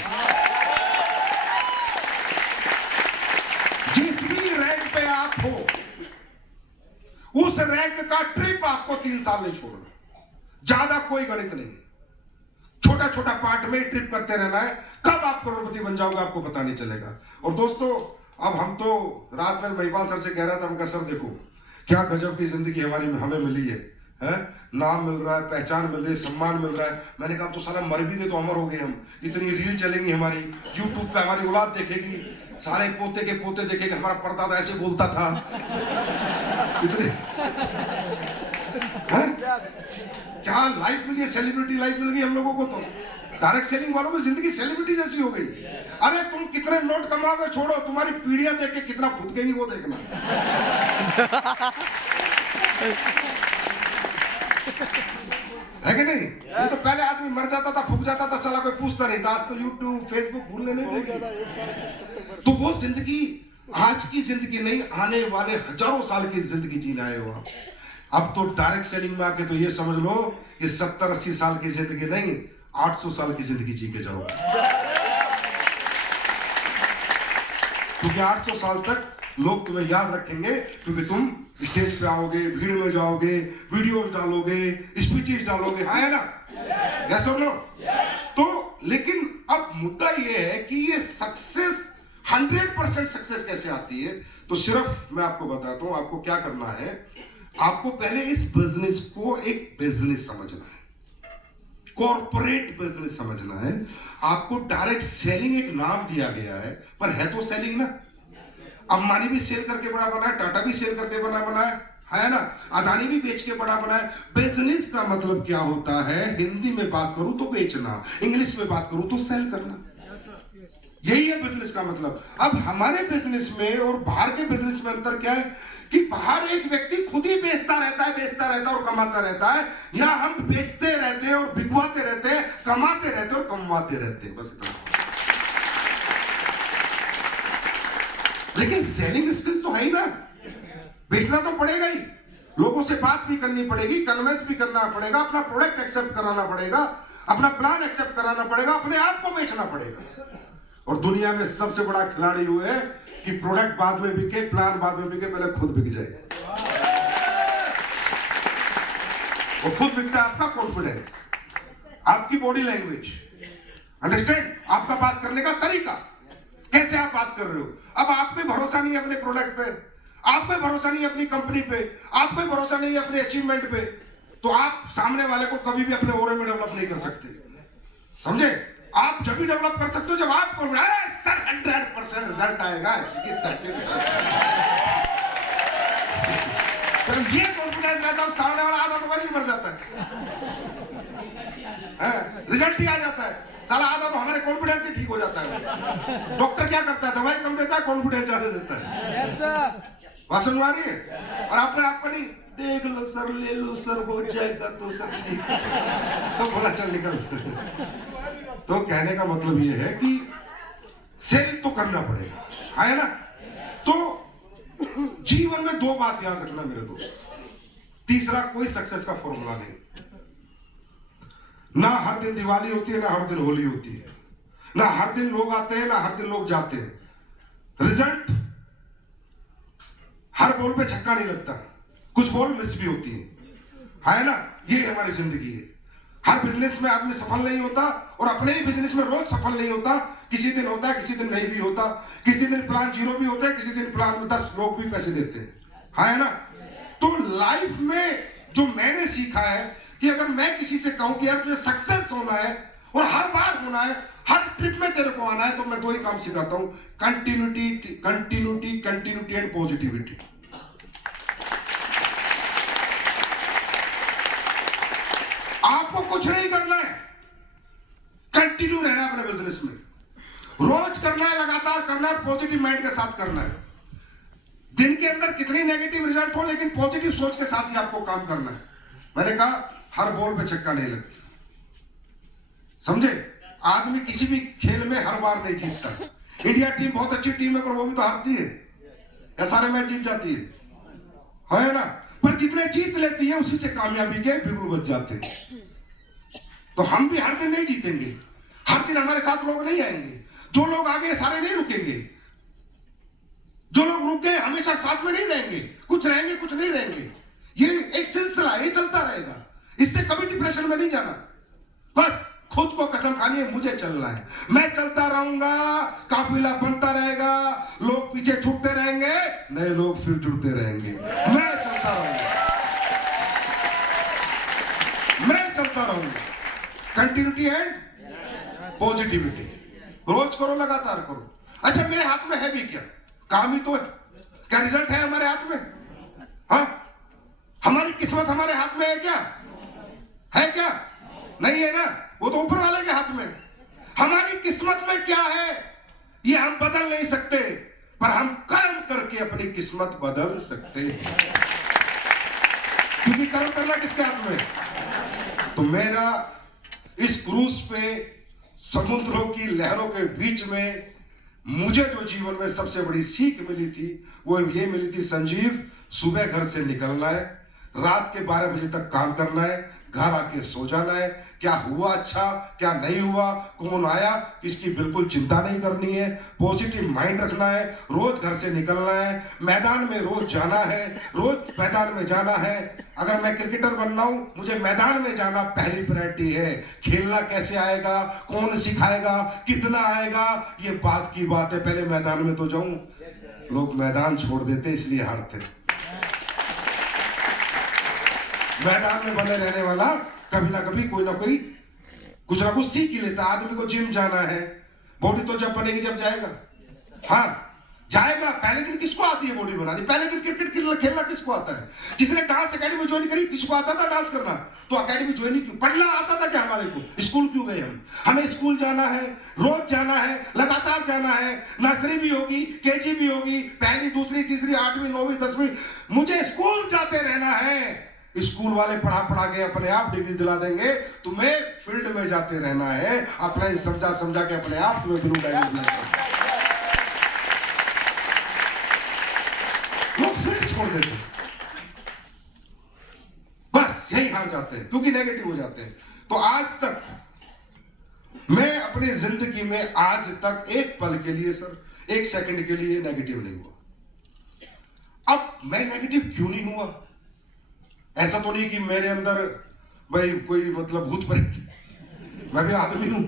जिस भी रैंक पे आप हो, उस रैंक का ट्रिप आपको 3 साल नहीं छोड़ना। ज्यादा कोई गणित नहीं, छोटा छोटा पार्ट में ट्रिप करते रहना है। कब आप करोड़पति बन जाओगे आपको पता नहीं चलेगा। और दोस्तों, अब हम तो रात में महिपाल सर से कह रहा था, हमका सर देखो क्या गजब की जिंदगी हमारी हमें मिली है, नाम मिल रहा है, पहचान मिल रही है, सम्मान मिल रहा है। मैंने कहा तो साला मर भी गए तो अमर हो गए हम। इतनी रील चलेंगी हमारी, यूट्यूब पे हमारी औलाद देखेगी, सारे पोते के पोते देखेंगे हमारा परदादा ऐसे बोलता था। इतने क्या लाइफ मिली है, सेलिब्रिटी लाइफ मिल गई हम लोगों को। तो डायरेक्ट सेलिंग वालों की जिंदगी सेलिब्रिटी जैसी हो गई। अरे तुम कितने नोट कमाओगे छोड़ो, तुम्हारी पीढ़ियां देख के कितना फुट गई वो देखना। है कि नहीं? ये तो पहले आदमी मर जाता था, फूक जाता था, साला कोई पूछता नहीं था। आज तो यूट्यूब फेसबुक भूलने नहीं देगी। तो वो जिंदगी आज की जिंदगी नहीं, आने वाले हजारों साल की जिंदगी जीना है वो। अब तो डायरेक्ट सेलिंग में आके तो ये समझ लो, ये 70-80 साल की जिंदगी नहीं, 800 साल की जिंदगी जी के जाओगे। क्योंकि 800 साल तक लोग तुम्हें याद रखेंगे, क्योंकि तुम स्टेज पे आओगे, भीड़ में जाओगे, वीडियोस डालोगे, स्पीचेस डालोगे, है ना? यस और नो? तो लेकिन अब मुद्दा ये है कि ये सक्सेस 100% सक्सेस कैसे आती है? तो सिर्फ मैं आपको बताता हूं, आपको क्या करना है। आपको पहले इस बिजनेस को एक बिजनेस समझना है, कॉर्पोरेट बिजनेस समझना है। आपको डायरेक्ट सेलिंग एक नाम दिया गया है, पर है तो सेलिंग ना। अंबानी भी सेल करके बड़ा बना है, टाटा भी सेल करके बना है ना? अदानी भी बेच के बड़ा बना है। बिजनेस का मतलब क्या होता है? हिंदी में बात करूं तो बेचना, इंग्लिश में बात करूं तो सेल करना। यही है बिजनेस का मतलब। अब हमारे बिजनेस में और बाहर के बिजनेस में अंतर क्या है कि बाहर एक व्यक्ति खुद ही बेचता रहता है और कमाता रहता है। यहाँ हम बेचते रहते हैं और बिकवाते रहते हैं, कमाते रहते हैं और कमवाते रहते हैं, बस इतना। लेकिन सेलिंग स्किल्स तो है ही ना, बेचना तो पड़ेगा ही, लोगों से बात भी करनी पड़ेगी, कन्विंस भी करना पड़ेगा, अपना प्रोडक्ट एक्सेप्ट कराना पड़ेगा, अपना प्लान एक्सेप्ट कराना पड़ेगा, अपने आप को बेचना पड़ेगा। और दुनिया में सबसे बड़ा खिलाड़ी वो है कि प्रोडक्ट बाद में बिके, प्लान बाद में बिके, पहले खुद बिक जाए। वो खुद बिकता है आपका कॉन्फिडेंस, आपकी बॉडी लैंग्वेज, अंडरस्टैंड, आपका बात करने का तरीका, कैसे आप बात कर रहे हो। अब आप पे भरोसा नहीं है अपने प्रोडक्ट पे, आप पे भरोसा नहीं है अपनी कंपनी पे, आप पे भरोसा नहीं है अपने अचीवमेंट पे, तो आप सामने वाले को कभी भी अपने ओरे में डेवलप नहीं कर सकते। समझे? आप जब भी डेवलप कर सकते हो जब आपको 100% रिजल्ट आएगा, इसकी तहसील तो ये कॉन्फिडेंस रहता है, सामने वाला आधा तो वैसे ही मर जाता है, रिजल्ट ही आ जाता है, साला आधा तो हमारे कॉन्फिडेंस से ठीक हो जाता है। डॉक्टर क्या करता है? दवाई कम देता है, कॉन्फिडेंस ज्यादा देता है। बात समझ आ रही है? और आपने आपको नहीं, देख लो सर, ले लो सर, हो जाएगा तो सर ठीक, तो बोला चल निकल। तो कहने का मतलब ये है कि सेल तो करना पड़ेगा, है ना? तो जीवन में 2 बात याद रखना मेरे दोस्त, तीसरा कोई सक्सेस का फॉर्मूला नहीं। ना हर दिन दिवाली होती है, ना हर दिन होली होती है, ना हर दिन लोग आते हैं, ना हर दिन लोग जाते हैं। रिजल्ट हर बॉल पे छक्का नहीं लगता, कुछ बॉल मिस भी होती है ना? ये हमारी जिंदगी है। हर बिजनेस में आदमी सफल नहीं होता, और अपने ही बिजनेस में रोज सफल नहीं होता। किसी दिन होता है, किसी दिन नहीं भी होता, किसी दिन प्लान 0 भी होता है, किसी दिन प्लान में 10 लोग भी पैसे देते हैं, है ना? तो लाइफ में जो मैंने सीखा है कि अगर मैं किसी से कहूं कि यार तुझे सक्सेस होना है और हर बार होना है, हर ट्रिप में तेरे को आना है, तो मैं दो ही काम सिखाता हूं, कंटिन्यूटी एंड पॉजिटिविटी। आपको कुछ नहीं करना है, कंटिन्यू रहना है अपने बिजनेस में, रोज करना है, लगातार करना है, पॉजिटिव माइंड के साथ करना है। दिन के अंदर कितनी नेगेटिव रिजल्ट हो, लेकिन पॉजिटिव सोच के साथ ही आपको काम करना है। मैंने कहा हर बॉल पे छक्का नहीं लगता, समझे? आदमी किसी भी खेल में हर बार नहीं जीतता। इंडिया टीम बहुत अच्छी टीम है, पर वो भी तो हारती है, या सारे मैच जीत जाती है ना? पर जितने जीत लेती है उसी से कामयाबी के बिगुल बच जाते हैं। तो हम भी हर दिन नहीं जीतेंगे, हर दिन हमारे साथ लोग नहीं आएंगे। जो लोग आगे सारे नहीं रुकेंगे, जो लोग रुके हमेशा साथ में नहीं रहेंगे, कुछ रहेंगे कुछ नहीं रहेंगे। ये एक सिलसिला, ये चलता रहेगा, इससे कभी डिप्रेशन में नहीं जाना। बस खुद को कसम खानी है, मुझे चलना है, मैं चलता रहूंगा, काफिला बनता रहेगा, लोग पीछे छूटते रहेंगे, नए लोग फिर जुड़ते रहेंगे। मैं चलता रहूंगा, मैं चलता रहूंगा। कंटिन्यूटी एंड पॉजिटिविटी, रोज करो, लगातार करो। अच्छा, मेरे हाथ में है भी क्या? काम ही तो है। क्या रिजल्ट है हमारे हाथ में? हाँ, हमारी किस्मत हमारे हाथ में है क्या? है क्या? नहीं है ना, वो तो ऊपर वाले के हाथ में। हमारी किस्मत में क्या है ये हम बदल नहीं सकते, पर हम कर्म करके अपनी किस्मत बदल सकते हैं। क्योंकि कर्म करना किसके हाथ में? तो मेरा इस क्रूज पे समुद्रों की लहरों के बीच में मुझे जो जीवन में सबसे बड़ी सीख मिली थी वो ये मिली थी, संजीव, सुबह घर से निकलना है, रात के 12 बजे तक काम करना है, घर आके सो जाना है। क्या हुआ अच्छा, क्या नहीं हुआ, कौन आया, इसकी बिल्कुल चिंता नहीं करनी है। पॉजिटिव माइंड रखना है, रोज घर से निकलना है, मैदान में रोज जाना है, रोज मैदान में जाना है। अगर मैं क्रिकेटर बनना हूं, मुझे मैदान में जाना पहली प्रायोरिटी है। खेलना कैसे आएगा, कौन सिखाएगा, कितना आएगा, ये बात की बात है, पहले मैदान में तो जाऊं। लोग मैदान छोड़ देते इसलिए हारते। मैदान में बने रहने वाला कभी ना कभी कोई ना कोई कुछ ना कुछ सीख ही लेता। आदमी को जिम जाना है, बॉडी तो जब बनेगी जब जाएगा। हाँ जाएगा। पहले दिन किसको आती है बॉडी बनानी? पहले दिन क्रिकेट खेलना किसको आता है? जिसने डांस एकेडमी ज्वाइन करी, किसको आता था डांस करना? तो एकेडमी ज्वाइन ही क्यों? पढ़ना आता था क्या हमारे को? स्कूल क्यों गए हम? हमें स्कूल जाना है, रोज जाना है, लगातार जाना है। नर्सरी भी होगी, केजी भी होगी, पहली दूसरी तीसरी 8वीं 9वीं 10वीं, मुझे स्कूल जाते रहना है। स्कूल वाले पढ़ा के अपने आप डिग्री दिला देंगे, तुम्हें फील्ड में जाते रहना है, अपना समझा के अपने आप तुम्हें ब्लू डायमंड मिलेगा। लोग फील्ड छोड़ देते हैं, बस यही हार जाते हैं क्योंकि नेगेटिव हो जाते हैं। तो आज तक मैं अपनी जिंदगी में आज तक एक पल के लिए सर, एक सेकंड के लिए नेगेटिव नहीं हुआ। अब मैं नेगेटिव क्यों नहीं हुआ? ऐसा तो नहीं कि मेरे अंदर भाई कोई मतलब भूत प्रेत, मैं भी आदमी हूं,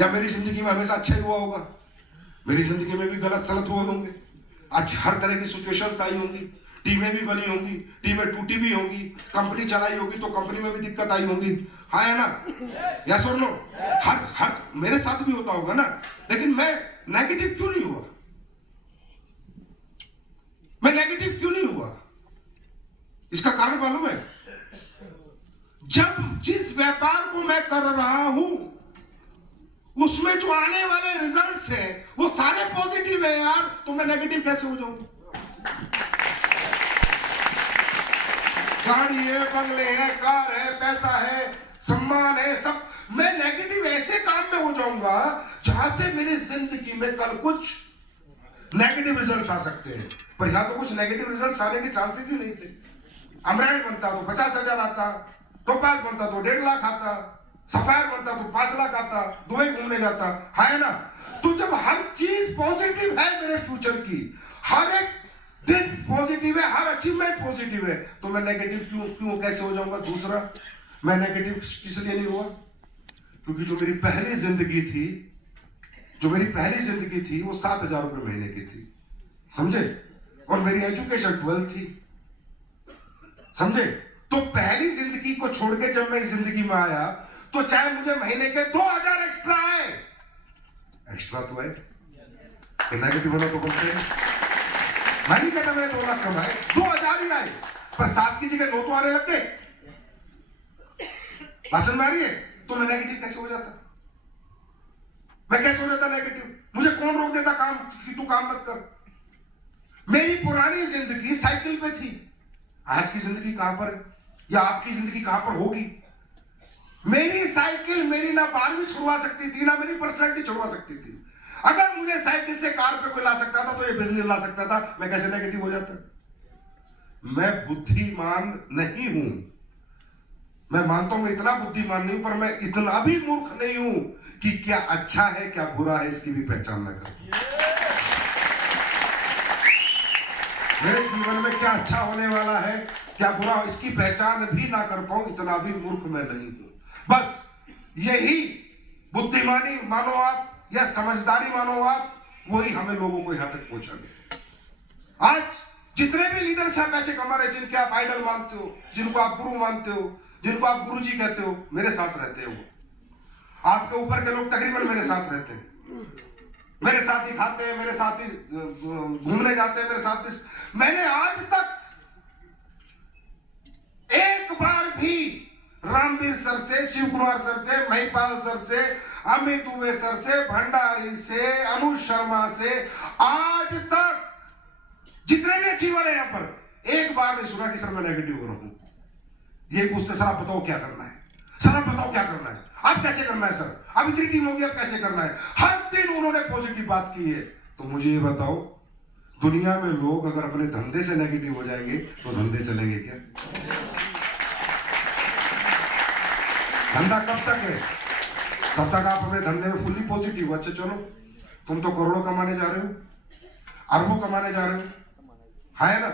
या मेरी जिंदगी में हमेशा अच्छा ही हुआ होगा। मेरी जिंदगी में भी गलत सलत हुए होंगे, अच्छा हर तरह की सिचुएशंस आई होंगी, टीमें भी बनी होंगी, टीमें टूटी भी होंगी, कंपनी चलाई होगी तो कंपनी में भी दिक्कत आई होंगी। हाँ है ना? यस और नो? हर मेरे साथ भी होता होगा ना। लेकिन मैं नेगेटिव क्यों नहीं हुआ? मैं नेगेटिव क्यों नहीं हुआ? इसका कारण मालूम है? जब जिस व्यापार को मैं कर रहा हूं उसमें जो आने वाले रिजल्ट्स हैं वो सारे पॉजिटिव है यार, तो मैं नेगेटिव कैसे हो जाऊं? गाड़ी है, बंगले है, कार है, पैसा है, सम्मान है, सब। मैं नेगेटिव ऐसे काम में हो जाऊंगा जहां से मेरी जिंदगी में कल कुछ नेगेटिव रिजल्ट्स आ सकते हैं। पर यहां तो कुछ नेगेटिव रिजल्ट्स आने के चांसेस ही नहीं थे। एमराल्ड बनता तो 50,000 आता, टोपाज बनता तो 1.5 लाख आता, सफायर बनता तो 5 लाख आता, दुबई घूमने जाता। है ना? तो जब हर चीज पॉजिटिव है मेरे फ्यूचर की, हर एक दिन पॉजिटिव है, हर अचीवमेंट पॉजिटिव है, तो मैं नेगेटिव क्यों कैसे हो जाऊंगा? दूसरा, मैं नेगेटिव किस लिए नहीं हुआ? क्योंकि जो मेरी पहली जिंदगी थी वो 7,000 रुपए महीने की थी, समझे? और मेरी एजुकेशन 12 थी, समझे? तो पहली जिंदगी को छोड़ के जब मैं इस जिंदगी में आया तो चाहे मुझे महीने के 2000 एक्स्ट्रा आए, एक्स्ट्रा तो है, नेगेटिव होना तो बोलते हैं, मैं नहीं कहता मैंने 2 लाख कमाए, 2000 ही आए, पर 7 की जगह 9 तो आने लग गए। भाषण में आ रही है तो मैं नेगेटिव कैसे हो जाता? मैं कैसे हो जाता नेगेटिव? मुझे कौन रोक देता काम कि तू काम मत कर? मेरी पुरानी जिंदगी साइकिल पे थी, आज की जिंदगी कहां पर है, या आपकी जिंदगी कहां पर होगी? मेरी साइकिल मेरी ना 12वीं छुड़वा सकती थी, ना मेरी पर्सनैलिटी छुड़वा सकती थी। अगर मुझे साइकिल से कार पे कोई ला सकता था तो ये बिजनेस ला सकता था, मैं कैसे नेगेटिव हो जाता? मैं बुद्धिमान नहीं हूं, मैं मानता हूं मैं इतना बुद्धिमान नहीं हूं, पर मैं इतना भी मूर्ख नहीं हूं कि क्या अच्छा है क्या बुरा है इसकी भी पहचान न कर मेरे जीवन में क्या अच्छा होने वाला है क्या बुरा हो इसकी पहचान भी ना कर पाऊं, इतना भी मूर्ख मैं नहीं हूं। बस यही बुद्धिमानी मानो आप या समझदारी मानो आप, वही हमें लोगों को यहां तक पहुंचा गया। आज जितने भी लीडर्स हैं पैसे कमा रहे, जिनके आप आइडल मानते हो, जिनको आप गुरु मानते हो, जिनको आप गुरुजी कहते हो, मेरे साथ रहते हैं। वो आपके ऊपर के लोग तकरीबन मेरे साथ रहते हैं, मेरे साथ ही खाते हैं, मेरे साथ ही घूमने जाते हैं, मेरे साथ ही। मैंने आज तक एक बार भी रामवीर सर से, शिव कुमार सर से, महिपाल सर से, अमित दुबे सर से, भंडारी से, अनुज शर्मा से, आज तक जितने भी अचीवर है यहां पर, एक बार नहीं सुना कि सर मैं नेगेटिव हो रहा हूं। ये पूछते सर आप बताओ क्या करना है, सर आप बताओ क्या करना है, आप कैसे करना है, सर अब इतनी टीम होगी अब कैसे करना है। हर दिन उन्होंने पॉजिटिव बात की है। तो मुझे ये बताओ, दुनिया में लोग अगर अपने धंधे से नेगेटिव हो जाएंगे तो धंधे चलेंगे क्या? धंधा कब तक है? तब तक आप अपने धंधे में फुल्ली पॉजिटिव। अच्छा चलो, तुम तो करोड़ों कमाने जा रहे हो, अरबों कमाने जा रहे हो, है ना?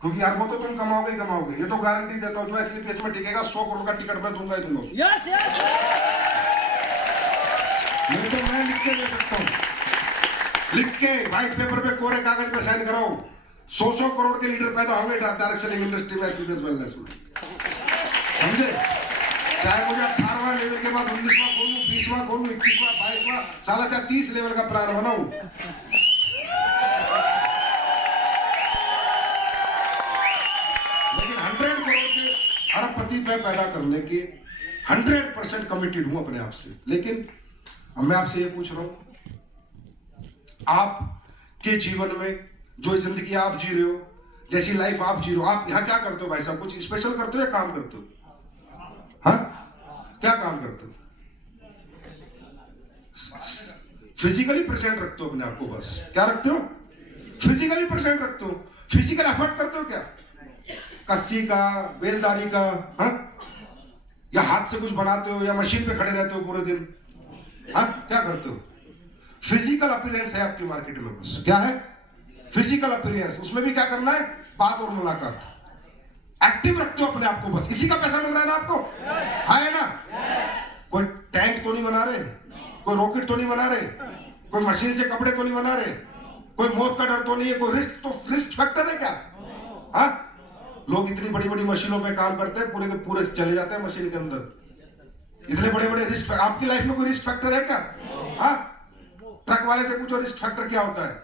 क्योंकि अरबों तो तुम कमाओगे ही कमाओगे, ये तो गारंटी देता हूं। जो ऐसी केस में टिकेगा 100 करोड़ का टिकट मैं दूंगा ही दूंगा। यस यस, नहीं तो मैं लिख के दे सकता हूं, लिख के व्हाइट पेपर पे कोरे कागज पे साइन कराओ। 100 करोड़ के लीडर पैदा होंगे डायरेक्शन इंडस्ट्री में, एसपीएस वेलनेस में, समझे? चाहे मुझे 18वां लेवल के बाद 19वां खोलूं, 20वां खोलूं, 21वां, 22वां, साला चाहे 30 लेवल का प्लान बनाऊं, लेकिन 100 करोड़ के अरबपति में पैदा करने के 100% कमिटेड हूं अपने आप से। लेकिन अब मैं आपसे ये पूछ रहा हूं, आपके जीवन में जो जिंदगी आप जी रहे हो, जैसी लाइफ आप जी रहे हो, आप यहां क्या करते हो भाई साहब? कुछ स्पेशल करते हो या काम करते हो? हाँ, क्या काम करते हो? फिजिकली प्रेजेंट रखते हो अपने आप को, बस क्या रखते हो? फिजिकली प्रेजेंट रखते हो। फिजिकल एफर्ट करते हो क्या? कस्सी का, बेलदारी का, हाँ? या हाथ से कुछ बनाते हो, या मशीन पे खड़े रहते हो पूरे दिन, हाँ? क्या करते हो? फिजिकल अपीयरेंस है आपकी मार्केट में, बस क्या है? Physical appearance. उसमें भी क्या करना है? बात और मुलाकात। एक्टिव रखते हो अपने आप को, बस इसी का पैसा मिल रहा है ना आपको, है ना? कोई टैंक तो नहीं बना रहे, कोई रॉकेट तो नहीं बना रहे, कोई मशीन से कपड़े तो नहीं बना रहे, कोई मौत का डर तो नहीं है, कोई रिस्क तो रिस्क फैक्टर है क्या? हाँ, लोग इतनी बड़ी बड़ी मशीनों पे काम करते हैं, पूरे के पूरे चले जाते हैं मशीन के अंदर। इतने बड़े बड़े रिस्क, आपकी लाइफ में कोई रिस्क फैक्टर है क्या? हाँ, ट्रक वाले से पूछो रिस्क फैक्टर क्या होता है।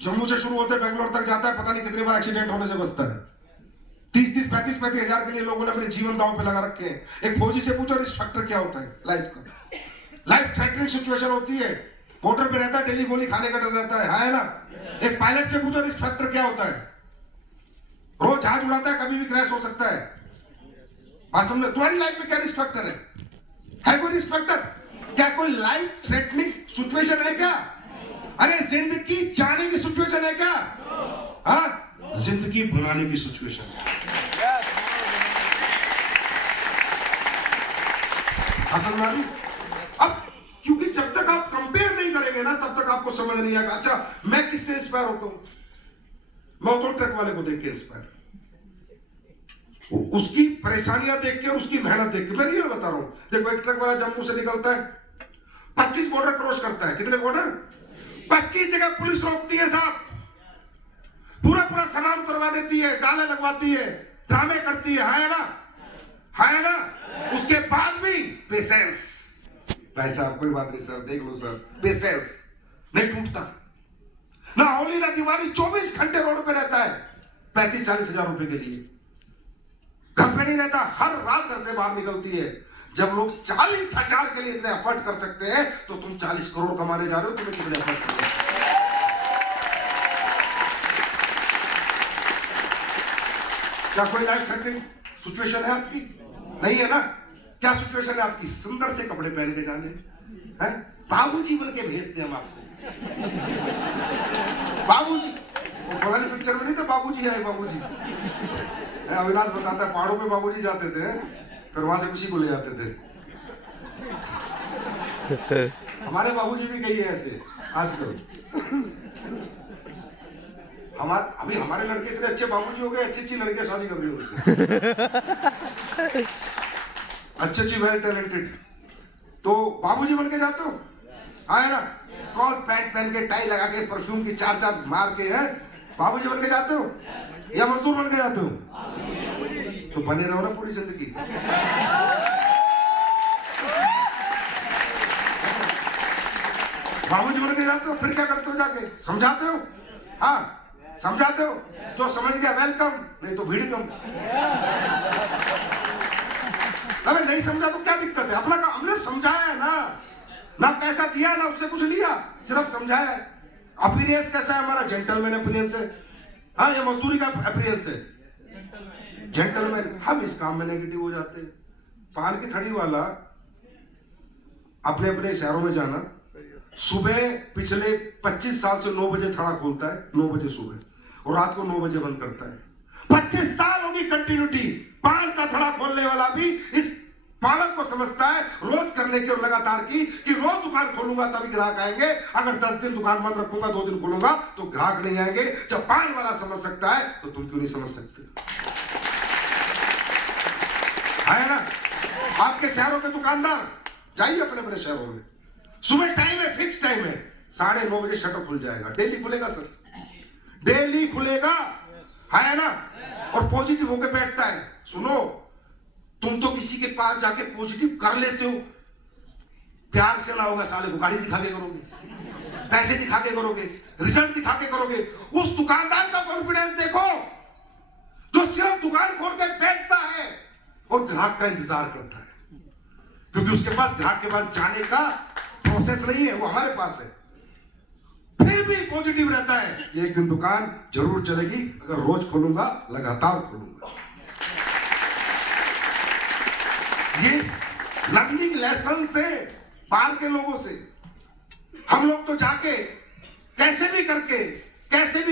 जम्मू से शुरू होते बेंगलोर तक जाता है, पता नहीं कितनी बार एक्सीडेंट होने से बचता है। 30-30, 35-35 हजार के लिए लोगों ने अपने जीवन दांव पे लगा रखे हैं। एक फौजी से पूछो रिस्क फैक्टर क्या होता है लाइफ का। लाइफ थ्रेटनिंग सिचुएशन होती है, बॉर्डर पे रहता है, डेली गोली खाने का डर रहता है ना? एक पायलट से पूछो रिस्क फैक्टर क्या होता है। रोज जहाज उड़ाता है, कभी भी क्रैश हो सकता है। बात समझ, तुम्हारी लाइफ में क्या रिस्क फैक्टर है कोई रिस्क फैक्टर? क्या कोई लाइफ थ्रेटनिंग सिचुएशन है क्या? अरे जिंदगी जाने की सिचुएशन है क्या? हाँ, जिंदगी बनाने की सिचुएशन है। असल में अब क्योंकि जब तक आप कंपेयर नहीं करेंगे ना, तब तक आपको समझ नहीं आएगा। अच्छा, मैं किससे इंस्पायर होता हूं? मैं तो ट्रक वाले को देख के इंस्पायर, उसकी परेशानियां देख के और उसकी मेहनत देख के। मैं रियल बता रहा हूं, देखो एक ट्रक वाला जम्मू से निकलता है, 25 बॉर्डर क्रॉस करता है। कितने बॉर्डर? 25 जगह पुलिस रोकती है साहब, पूरा पूरा सामान उतरवा देती है, डाले लगवाती है, ड्रामे करती है ना, है ना, उसके बाद भी पेशेंस। भाई साहब कोई बात नहीं सर, देख लो सर, पेशेंस नहीं टूटता ना। होली ना दिवाली 24 घंटे रोड पे रहता है 35-40 हजार रुपए के लिए, घर पे नहीं रहता, हर रात घर से बाहर निकलती है। जब लोग 40 हजार के लिए इतने एफर्ट कर सकते हैं तो तुम 40 करोड़ कमाने जा रहे हो, तुम्हें कितने एफर्ट करना है? क्या कोई लाइफ थ्रेटनिंग सिचुएशन है आपकी? नहीं है ना? क्या सिचुएशन है आपकी? सुंदर से कपड़े पहन के जाने हैं, बाबूजी बन के भेजते हम आपको। बाबूजी, वो फलानी पिक्चर में नहीं तो बाबूजी आए, बाबूजी। अविनाश बताता है पहाड़ों पे बाबूजी जाते थे, फिर वहां से किसी को ले जाते थे। हमारे बाबूजी भी कही है ऐसे आजकल। अभी हमारे लड़के इतने अच्छे बाबूजी हो गए, अच्छी अच्छी लड़कियां शादी कर रही हो उनसे, अच्छी वेल टैलेंटेड। तो बाबूजी बन के जाते हो, आए ना, कोट पैंट पहन के, टाई लगा के, परफ्यूम की 4 मार के, है बाबूजी बन के जाते हो या मजदूर बन के जाते हो? तो बने रहो ना पूरी जिंदगी। बाबूजी बन के जाते हो, फिर क्या करते हो? जाके समझाते हो, हाँ समझाते हो, जो समझ गया वेलकम, नहीं तो भीड़ कम। अबे नहीं समझा तो क्या दिक्कत है? अपना काम हमने समझाया है ना पैसा दिया ना उससे कुछ लिया, सिर्फ समझाया है। अपीयरेंस कैसा है हमारा? जेंटलमैन अपीयरेंस है, हाँ, ये मजदूरी का अपीयरेंस है, जेंटलमैन। हम इस काम में नेगेटिव हो जाते हैं। पान की थड़ी वाला अपने अपने शहरों में जाना, सुबह पिछले 25 साल से 9 बजे थड़ा खोलता है, 9 बजे सुबह, और रात को 9 बजे बंद करता है। 25 साल होगी कंटिन्यूटी। पान का थड़ा खोलने वाला भी इस पावर को समझता है, रोज करने की और लगातार की, कि रोज दुकान खोलूंगा तभी ग्राहक आएंगे, अगर 10 दिन दुकान बंद रखूंगा, 2 दिन खोलूंगा तो ग्राहक नहीं आएंगे। जब पान वाला समझ सकता है तो तुम क्यों नहीं समझ सकते? है ना? आपके शहरों के दुकानदार जाइए अपने अपने शहरों में, सुबह टाइम है, फिक्स टाइम है, 9:30 बजे शटर खुल जाएगा। डेली खुलेगा सर, डेली खुलेगा, है ना? और पॉजिटिव होके बैठता है। सुनो, तुम तो किसी के पास जाके पॉजिटिव कर लेते हो, प्यार से ना होगा साले को, गाड़ी दिखा के करोगे, पैसे दिखा के करोगे, रिजल्ट दिखा के करोगे। उस दुकानदार का कॉन्फिडेंस देखो जो सिर्फ दुकान खोल के बैठता है और ग्राहक का इंतजार करता है, क्योंकि उसके पास ग्राहक के पास जाने का प्रोसेस नहीं है, वो हमारे पास है। फिर भी पॉजिटिव रहता है कि एक दिन दुकान जरूर चलेगी, अगर रोज खोलूंगा, लगातार खोलूंगा। ये लर्निंग लेसन से, बाहर के लोगों से। हम लोग तो जाके कैसे भी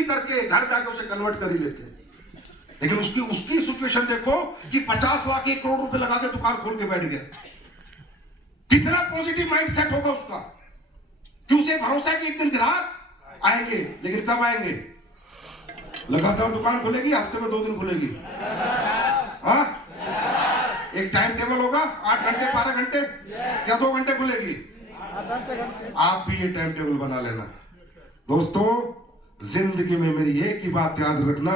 करके घर जाके उसे कन्वर्ट कर ही लेते हैं, लेकिन उसकी सिचुएशन देखो कि 50 लाख 1 करोड़ रुपए लगा के दुकान खोल के बैठ गया। कितना पॉजिटिव माइंड सेट होगा उसका, कि उसे भरोसा है कि एक दिन ग्राहक आएंगे। लेकिन कब आएंगे? लगातार दुकान खुलेगी, हफ्ते में 2 दिन खुलेगी, हाँ? एक टाइम टेबल होगा, 8 घंटे 12 घंटे या 2 घंटे खुलेगी? आप भी ये टाइम टेबल बना लेना। दोस्तों, जिंदगी में मेरी एक ही बात याद रखना,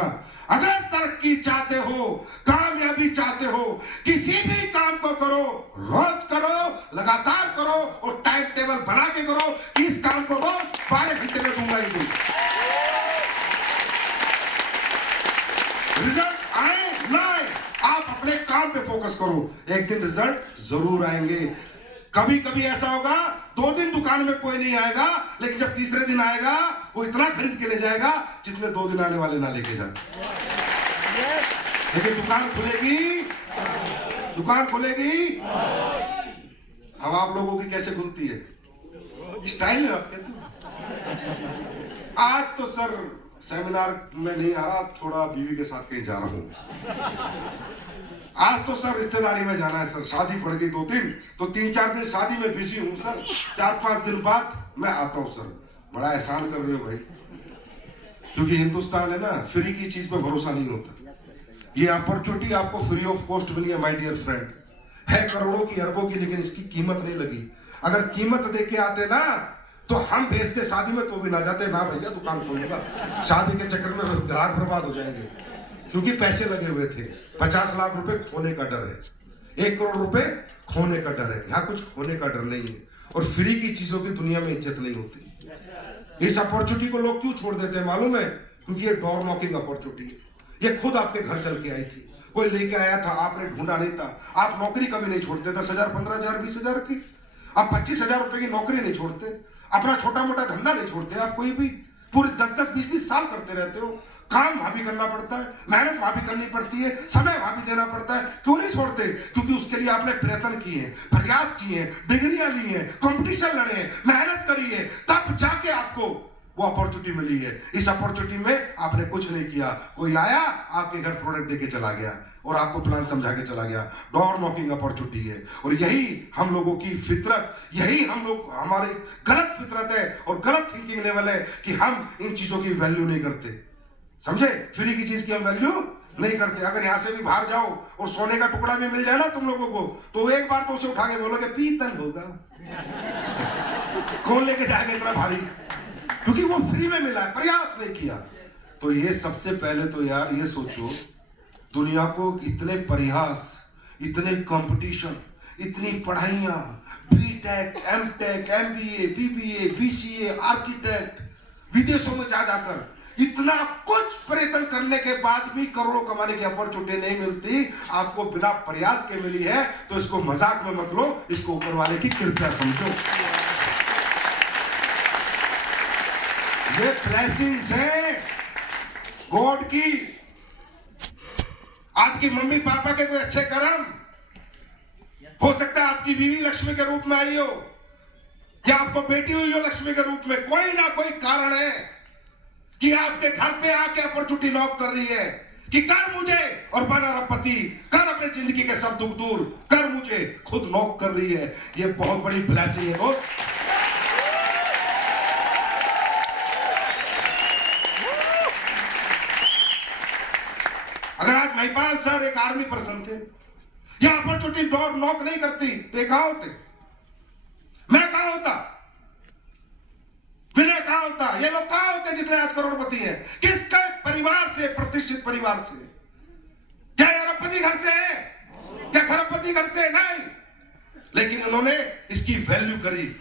अगर तरक्की चाहते हो, कामयाबी चाहते हो, किसी भी काम को करो, रोज करो, लगातार करो, और टाइम टेबल बना के करो कि इस काम को रोज 12 घंटे में दूंगा ही दूंगा। रिजल्ट आए ना आए, आप अपने काम पे फोकस करो, एक दिन रिजल्ट जरूर आएंगे। कभी कभी ऐसा होगा 2 दिन दुकान में कोई नहीं आएगा, लेकिन जब तीसरे दिन आएगा वो इतना खरीद के ले जाएगा जितने 2 दिन आने वाले ना लेके जाते। लेकिन दुकान खुलेगी। अब आप लोगों की कैसे खुलती है? स्टाइल है आपके। आज तो सर सेमिनार में नहीं आ रहा, थोड़ा बीवी के साथ कहीं जा रहा हूं। आज तो सर रिश्तेदारी में जाना है सर, शादी पड़ गई 2 दिन, तो 3-4 दिन शादी में बिजी हूँ सर, 4-5 दिन बाद मैं आता हूँ सर। बड़ा एहसान कर रहे हो भाई, क्योंकि हिंदुस्तान है ना, फ्री की चीज पे भरोसा नहीं होता। ये अपॉर्चुनिटी आपको फ्री ऑफ कॉस्ट मिली है माय डियर फ्रेंड, है करोड़ों की अरबों की, लेकिन इसकी कीमत नहीं लगी। अगर कीमत दे के आते ना तो हम भेजते शादी में, तो भी ना जाते, ना भैया दुकान खोलूंगा, शादी के चक्कर में ग्राहक बर्बाद हो जाएंगे। क्योंकि पैसे लगे हुए थे। 50 लाख रुपए खोने का डर है, 1 करोड़ रुपए खोने का डर है। यहाँ कुछ खोने का डर नहीं है। और फ्री की चीजों की दुनिया में इज्जत नहीं होती। इस अपॉर्चुनिटी को लोग क्यों छोड़ देते हैं मालूम है? क्योंकि ये डोर नॉकिंग अपॉर्चुनिटी है। ये खुद आपके घर चल के आई थी, कोई लेके आया था, आपने ढूंढा नहीं था। आप नौकरी कभी नहीं छोड़ते, 10,000, 15,000, 20,000 की। आप 25,000 रुपए की नौकरी नहीं छोड़ते, अपना छोटा मोटा धंधा नहीं छोड़ते। आप कोई भी पूरे 10-10, 20-20 साल करते रहते हो। काम वहां भी करना पड़ता है, मेहनत वहां भी करनी पड़ती है, समय वहां भी देना पड़ता है। क्यों नहीं छोड़ते? क्योंकि उसके लिए आपने प्रयत्न किए हैं, प्रयास किए हैं, डिग्रियां ली हैं, कंपटीशन लड़े हैं, मेहनत करी है, तब जाके आपको वो अपॉर्चुनिटी मिली है। इस अपॉर्चुनिटी में आपने कुछ नहीं किया, कोई आया आपके घर प्रोडक्ट देके चला गया और आपको प्लान समझा के चला गया। डोर नॉकिंग अपॉर्चुनिटी है। और यही हम लोगों की फितरत, यही हम लोग, हमारी गलत फितरत है और गलत थिंकिंग लेवल है कि हम इन चीजों की वैल्यू नहीं करते। समझे? फ्री की चीज की हम वैल्यू नहीं करते। अगर यहां से भी बाहर जाओ और सोने का टुकड़ा भी मिल जाए ना तुम लोगों को, तो एक बार तो उसे उठा के बोलोगे पीतल होगा। कौन लेके जाएगा इतना भारी? क्योंकि वो फ्री में मिला है, प्रयास नहीं किया। तो ये सबसे पहले तो यार ये सोचो, दुनिया को इतने प्रयास, इतने कंपटीशन, इतनी पढ़ाइयां, BTech, MTech, MBA, BBA, BCA, architect, विदेशों में जा जाकर इतना कुछ प्रयत्न करने के बाद भी करोड़ों कमाने की अपॉर्चुनिटी नहीं मिलती, आपको बिना प्रयास के मिली है। तो इसको मजाक में मत लो, इसको ऊपर वाले की कृपा समझो। ये ब्लेसिंग्स है गॉड की। आपकी मम्मी पापा के कोई अच्छे कर्म, हो सकता है आपकी बीवी लक्ष्मी के रूप में आई हो, या आपको बेटी हुई हो लक्ष्मी के रूप में। कोई ना कोई कारण है कि आपके घर पे आके अपॉर्चुनिटी नॉक कर रही है कि कर मुझे और बना अरबपति, कर अपने जिंदगी के सब दुख दूर, कर मुझे, खुद नॉक कर रही है। ये बहुत बड़ी ब्लेसिंग है दोस्त। अगर आज महिपाल सर एक आर्मी पर्सन थे, या अपॉर्चुनिटी डोर नॉक नहीं करती, तो ये कहां होते? मैं कहां होता? विनय कहां होता? ये लोग कहां होते जितने आज करोड़पति हैं? किसके परिवार से? प्रतिष्ठित परिवार से। क्या अरबपति घर से है? क्या खरबपति घर से? नहीं। लेकिन उन्होंने इसकी वैल्यू करी।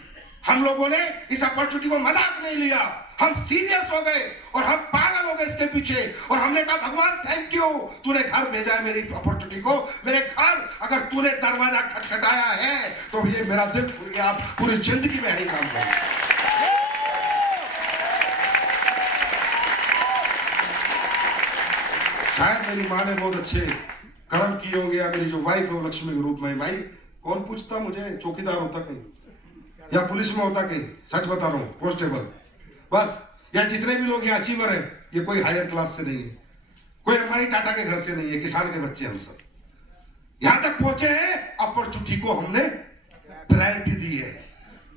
हम लोगों ने इस अपॉर्चुनिटी को मजाक नहीं लिया, हम सीरियस हो गए और हम पागल हो गए इसके पीछे। और हमने कहा भगवान थैंक यू, तूने घर भेजा है मेरी अपॉर्चुनिटी को। मेरे घर अगर तूने दरवाजा खटखटाया है तो ये मेरा दिल खुल गया। आप पूरी जिंदगी में यही काम करें। शायद मेरी माँ ने बहुत अच्छे कर्म किए होंगे, या मेरी जो वाइफ है वो लक्ष्मी के रूप में। भाई कौन पूछता मुझे? चौकीदार होता कहीं, या पुलिस में होता कहीं, सच बता रहा हूं, कांस्टेबल बस। या जितने भी लोग यहाँ अचीवर हैं, ये कोई हायर क्लास से नहीं है, कोई अंबानी टाटा के घर से नहीं है, किसान के बच्चे हम सब यहां तक पहुंचे हैं। अपॉर्चुनिटी को हमने प्रायोरिटी दी है,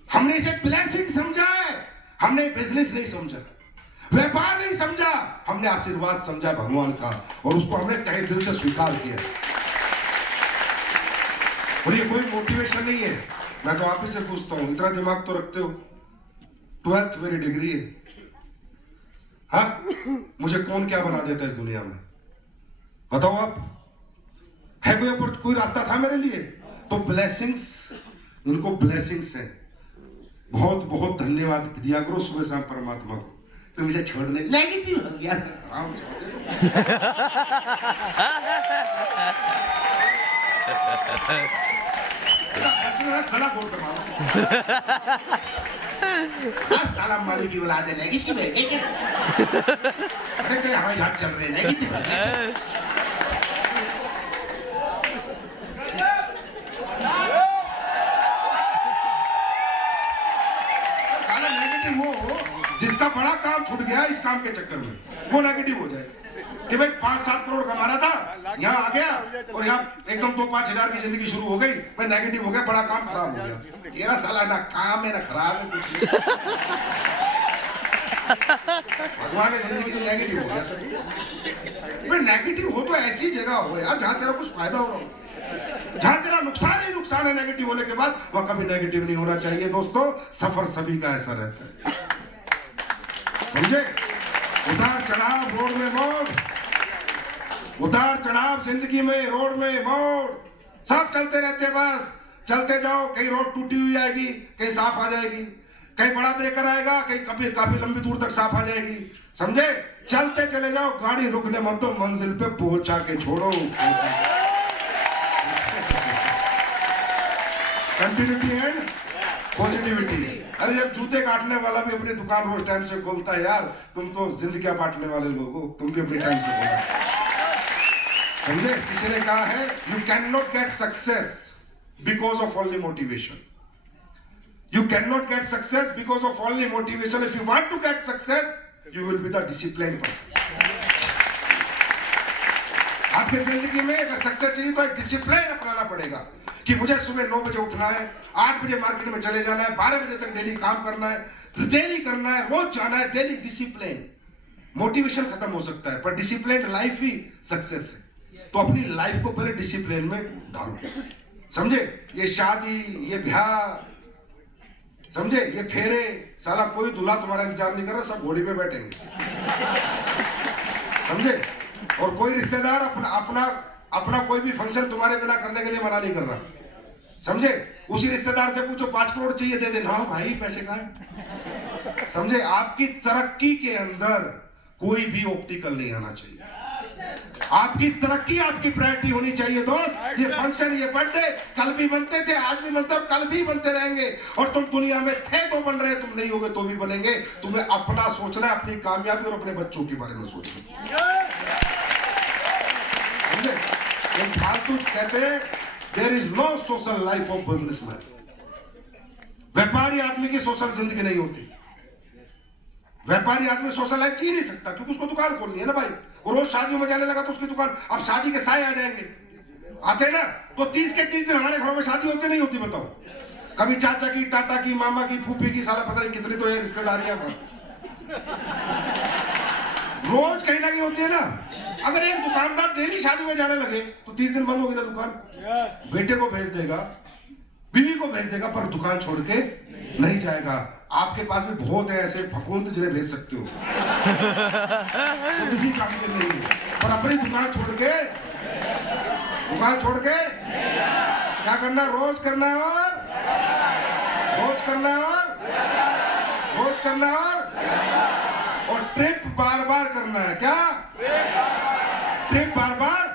हमने इसे ब्लेसिंग समझा है, हमने बिजनेस नहीं समझा, व्यापार नहीं समझा, हमने आशीर्वाद समझा भगवान का, और उसको हमने तहे दिल से स्वीकार किया। और ये कोई मोटिवेशन नहीं है। मैं तो आप ही से पूछता हूं, इतना दिमाग तो रखते हो, 12th मेरी डिग्री है। हाँ, मुझे कौन क्या बना देता है इस दुनिया में? बताओ आप, है कोई रास्ता था मेरे लिए? तो ब्लेसिंग्स, इनको ब्लेसिंग्स है। बहुत बहुत धन्यवाद दिया करो सुबह शाम परमात्मा को। तुम इसे छोड़ने नेगेटिव हो गया खड़ा बोल सलाम वाले की बुला दे नेगेटिव है क्या? अरे तेरे हवाई जहाज चल रहे नेगेटिव है। साला नेगेटिव हो जिसका बड़ा काम छूट गया इस काम के चक्कर में, वो नेगेटिव हो जाए कि भाई 5-7 करोड़ कमा रहा था, यहाँ आ गया और यहाँ एकदम 2-5 हजार की जिंदगी शुरू हो गई, मैं नेगेटिव हो गया, बड़ा काम खराब हो गया। तेरा साला ना काम है ना खराब है कुछ। भगवान ने जिंदगी से नेगेटिव हो गया। भाई नेगेटिव हो तो ऐसी जगह हो यार जहाँ तेरा कुछ फायदा हो रहा हो, जहाँ तेरा नुकसान ही नुकसान है। नेगेटिव होने के बाद वह कभी नेगेटिव नहीं होना चाहिए। दोस्तों, सफर सभी का ऐसा रहता है, समझे? उतार चढ़ाव, रोड में मोड़, उतार चढ़ाव जिंदगी में, रोड में मोड़ सब चलते रहते हैं। बस चलते जाओ, कहीं रोड टूटी हुई आएगी, कहीं साफ आ जाएगी, कहीं बड़ा ब्रेकर आएगा, कहीं कभी काफी लंबी दूर तक साफ आ जाएगी। समझे? चलते चले जाओ, गाड़ी रुकने मत दो, मंजिल पे पहुंचा के छोड़ो। Continuity and positivity. अरे जब जूते काटने वाला भी अपनी दुकान रोज टाइम से खोलता है, यार तुम तो जिंदगी बांटने वाले लोग हो, तुम भी अपनी टाइम से खोलो। समझे? किसी ने कहा है you can not get success because of only motivation. You cannot get success because of only motivation. If you want to get success, you will be the disciplined person. आपके जिंदगी में अगर सक्सेस चाहिए तो एक डिसिप्लिन अपनाना पड़ेगा कि मुझे सुबह 9 बजे उठना है, 8 बजे मार्केट में चले जाना है, 12 बजे तक डेली काम करना है, डेली करना है, रोज जाना है, डेली डिसिप्लिन। मोटिवेशन खत्म हो सकता है पर डिसिप्लिन लाइफ ही सक्सेस है। तो अपनी लाइफ को पहले डिसिप्लिन में डालो। समझे? ये शादी, ये ब्याह, समझे, ये फेरे, साला कोई दूल्हा तुम्हारा विचार नहीं कर रहा, सब घोड़ी पे बैठेंगे। समझे? और कोई रिश्तेदार अपना कोई भी फंक्शन तुम्हारे बिना करने के लिए मना नहीं कर रहा। समझे? उसी रिश्तेदार से पूछो 5 करोड़ चाहिए, दे देना। हाँ भाई, पैसे कहाँ हैं? समझे? आपकी तरक्की के अंदर कोई भी ऑब्स्टिकल नहीं आना चाहिए। आपकी तरक्की आपकी प्रायोरिटी होनी चाहिए दोस्त। ये फंक्शन, ये बर्थडे कल भी बनते थे, आज भी बनते और कल भी बनते रहेंगे। और तुम दुनिया में थे तो बन रहे, तुम नहीं होगे तो भी बनेंगे। तुम्हें अपना सोचना है, अपनी कामयाबी और अपने बच्चों के बारे में सोचना। समझे? एक फालतू कहते हैं there is no social life of businessman. व्यापारी आदमी की सोशल जिंदगी नहीं होती। व्यापारी आदमी सोशल लाइफ जी नहीं सकता क्योंकि उसको दुकान खोलनी है ना भाई। और रोज शादियों में जाने लगा तो उसकी दुकान, अब शादी के साए आ जाएंगे, आते ना तो 30 के 30 दिन हमारे घरों में शादी होती नहीं होती बताओ। कभी चाचा की, टाटा की, मामा की, फूफी की, साला पता नहीं कितनी तो है रिश्तेदारियां पर रोज कहीं ना कहीं होती है ना। अगर एक दुकानदार डेली शादी में जाने लगे तो 30 दिन बंद होगी ना दुकान। बेटे को भेज देगा, बीवी को भेज देगा, पर दुकान छोड़ के नहीं जाएगा। आपके पास में बहुत है ऐसे फफूंद जिन्हें भेज सकते हो तो किसी काम के नहीं है, पर अपनी दुकान छोड़ के क्या करना? रोज करना है और रोज करना है और रोज करना है और ट्रिप बार बार करना है। क्या ट्रिप बार बार?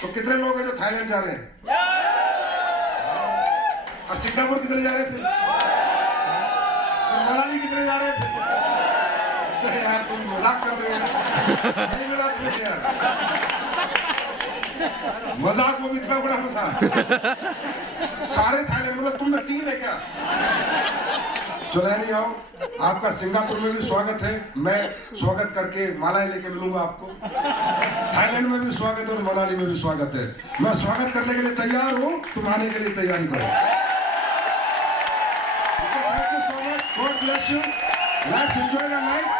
तो कितने लोग हैं जो थाईलैंड जा रहे हैं और सिंगापुर कितने जा रहे हैं, मनाली कितने जा रहे हैं? यार तुम मजाक कर रहे हो। नहीं मिला तुम्हें यार, मजाक वो भी इतना बड़ा मजाक। सारे थाईलैंड मतलब तुम में 3 है क्या? चलो नहीं आओ, आपका सिंगापुर में भी स्वागत है। मैं स्वागत करके मालाएं लेके मिलूंगा आपको। थाईलैंड में भी स्वागत है और मनाली में भी स्वागत है। मैं स्वागत करने के लिए तैयार हूँ, तुम आने के लिए तैयारी करो। God bless you. Let's enjoy the night.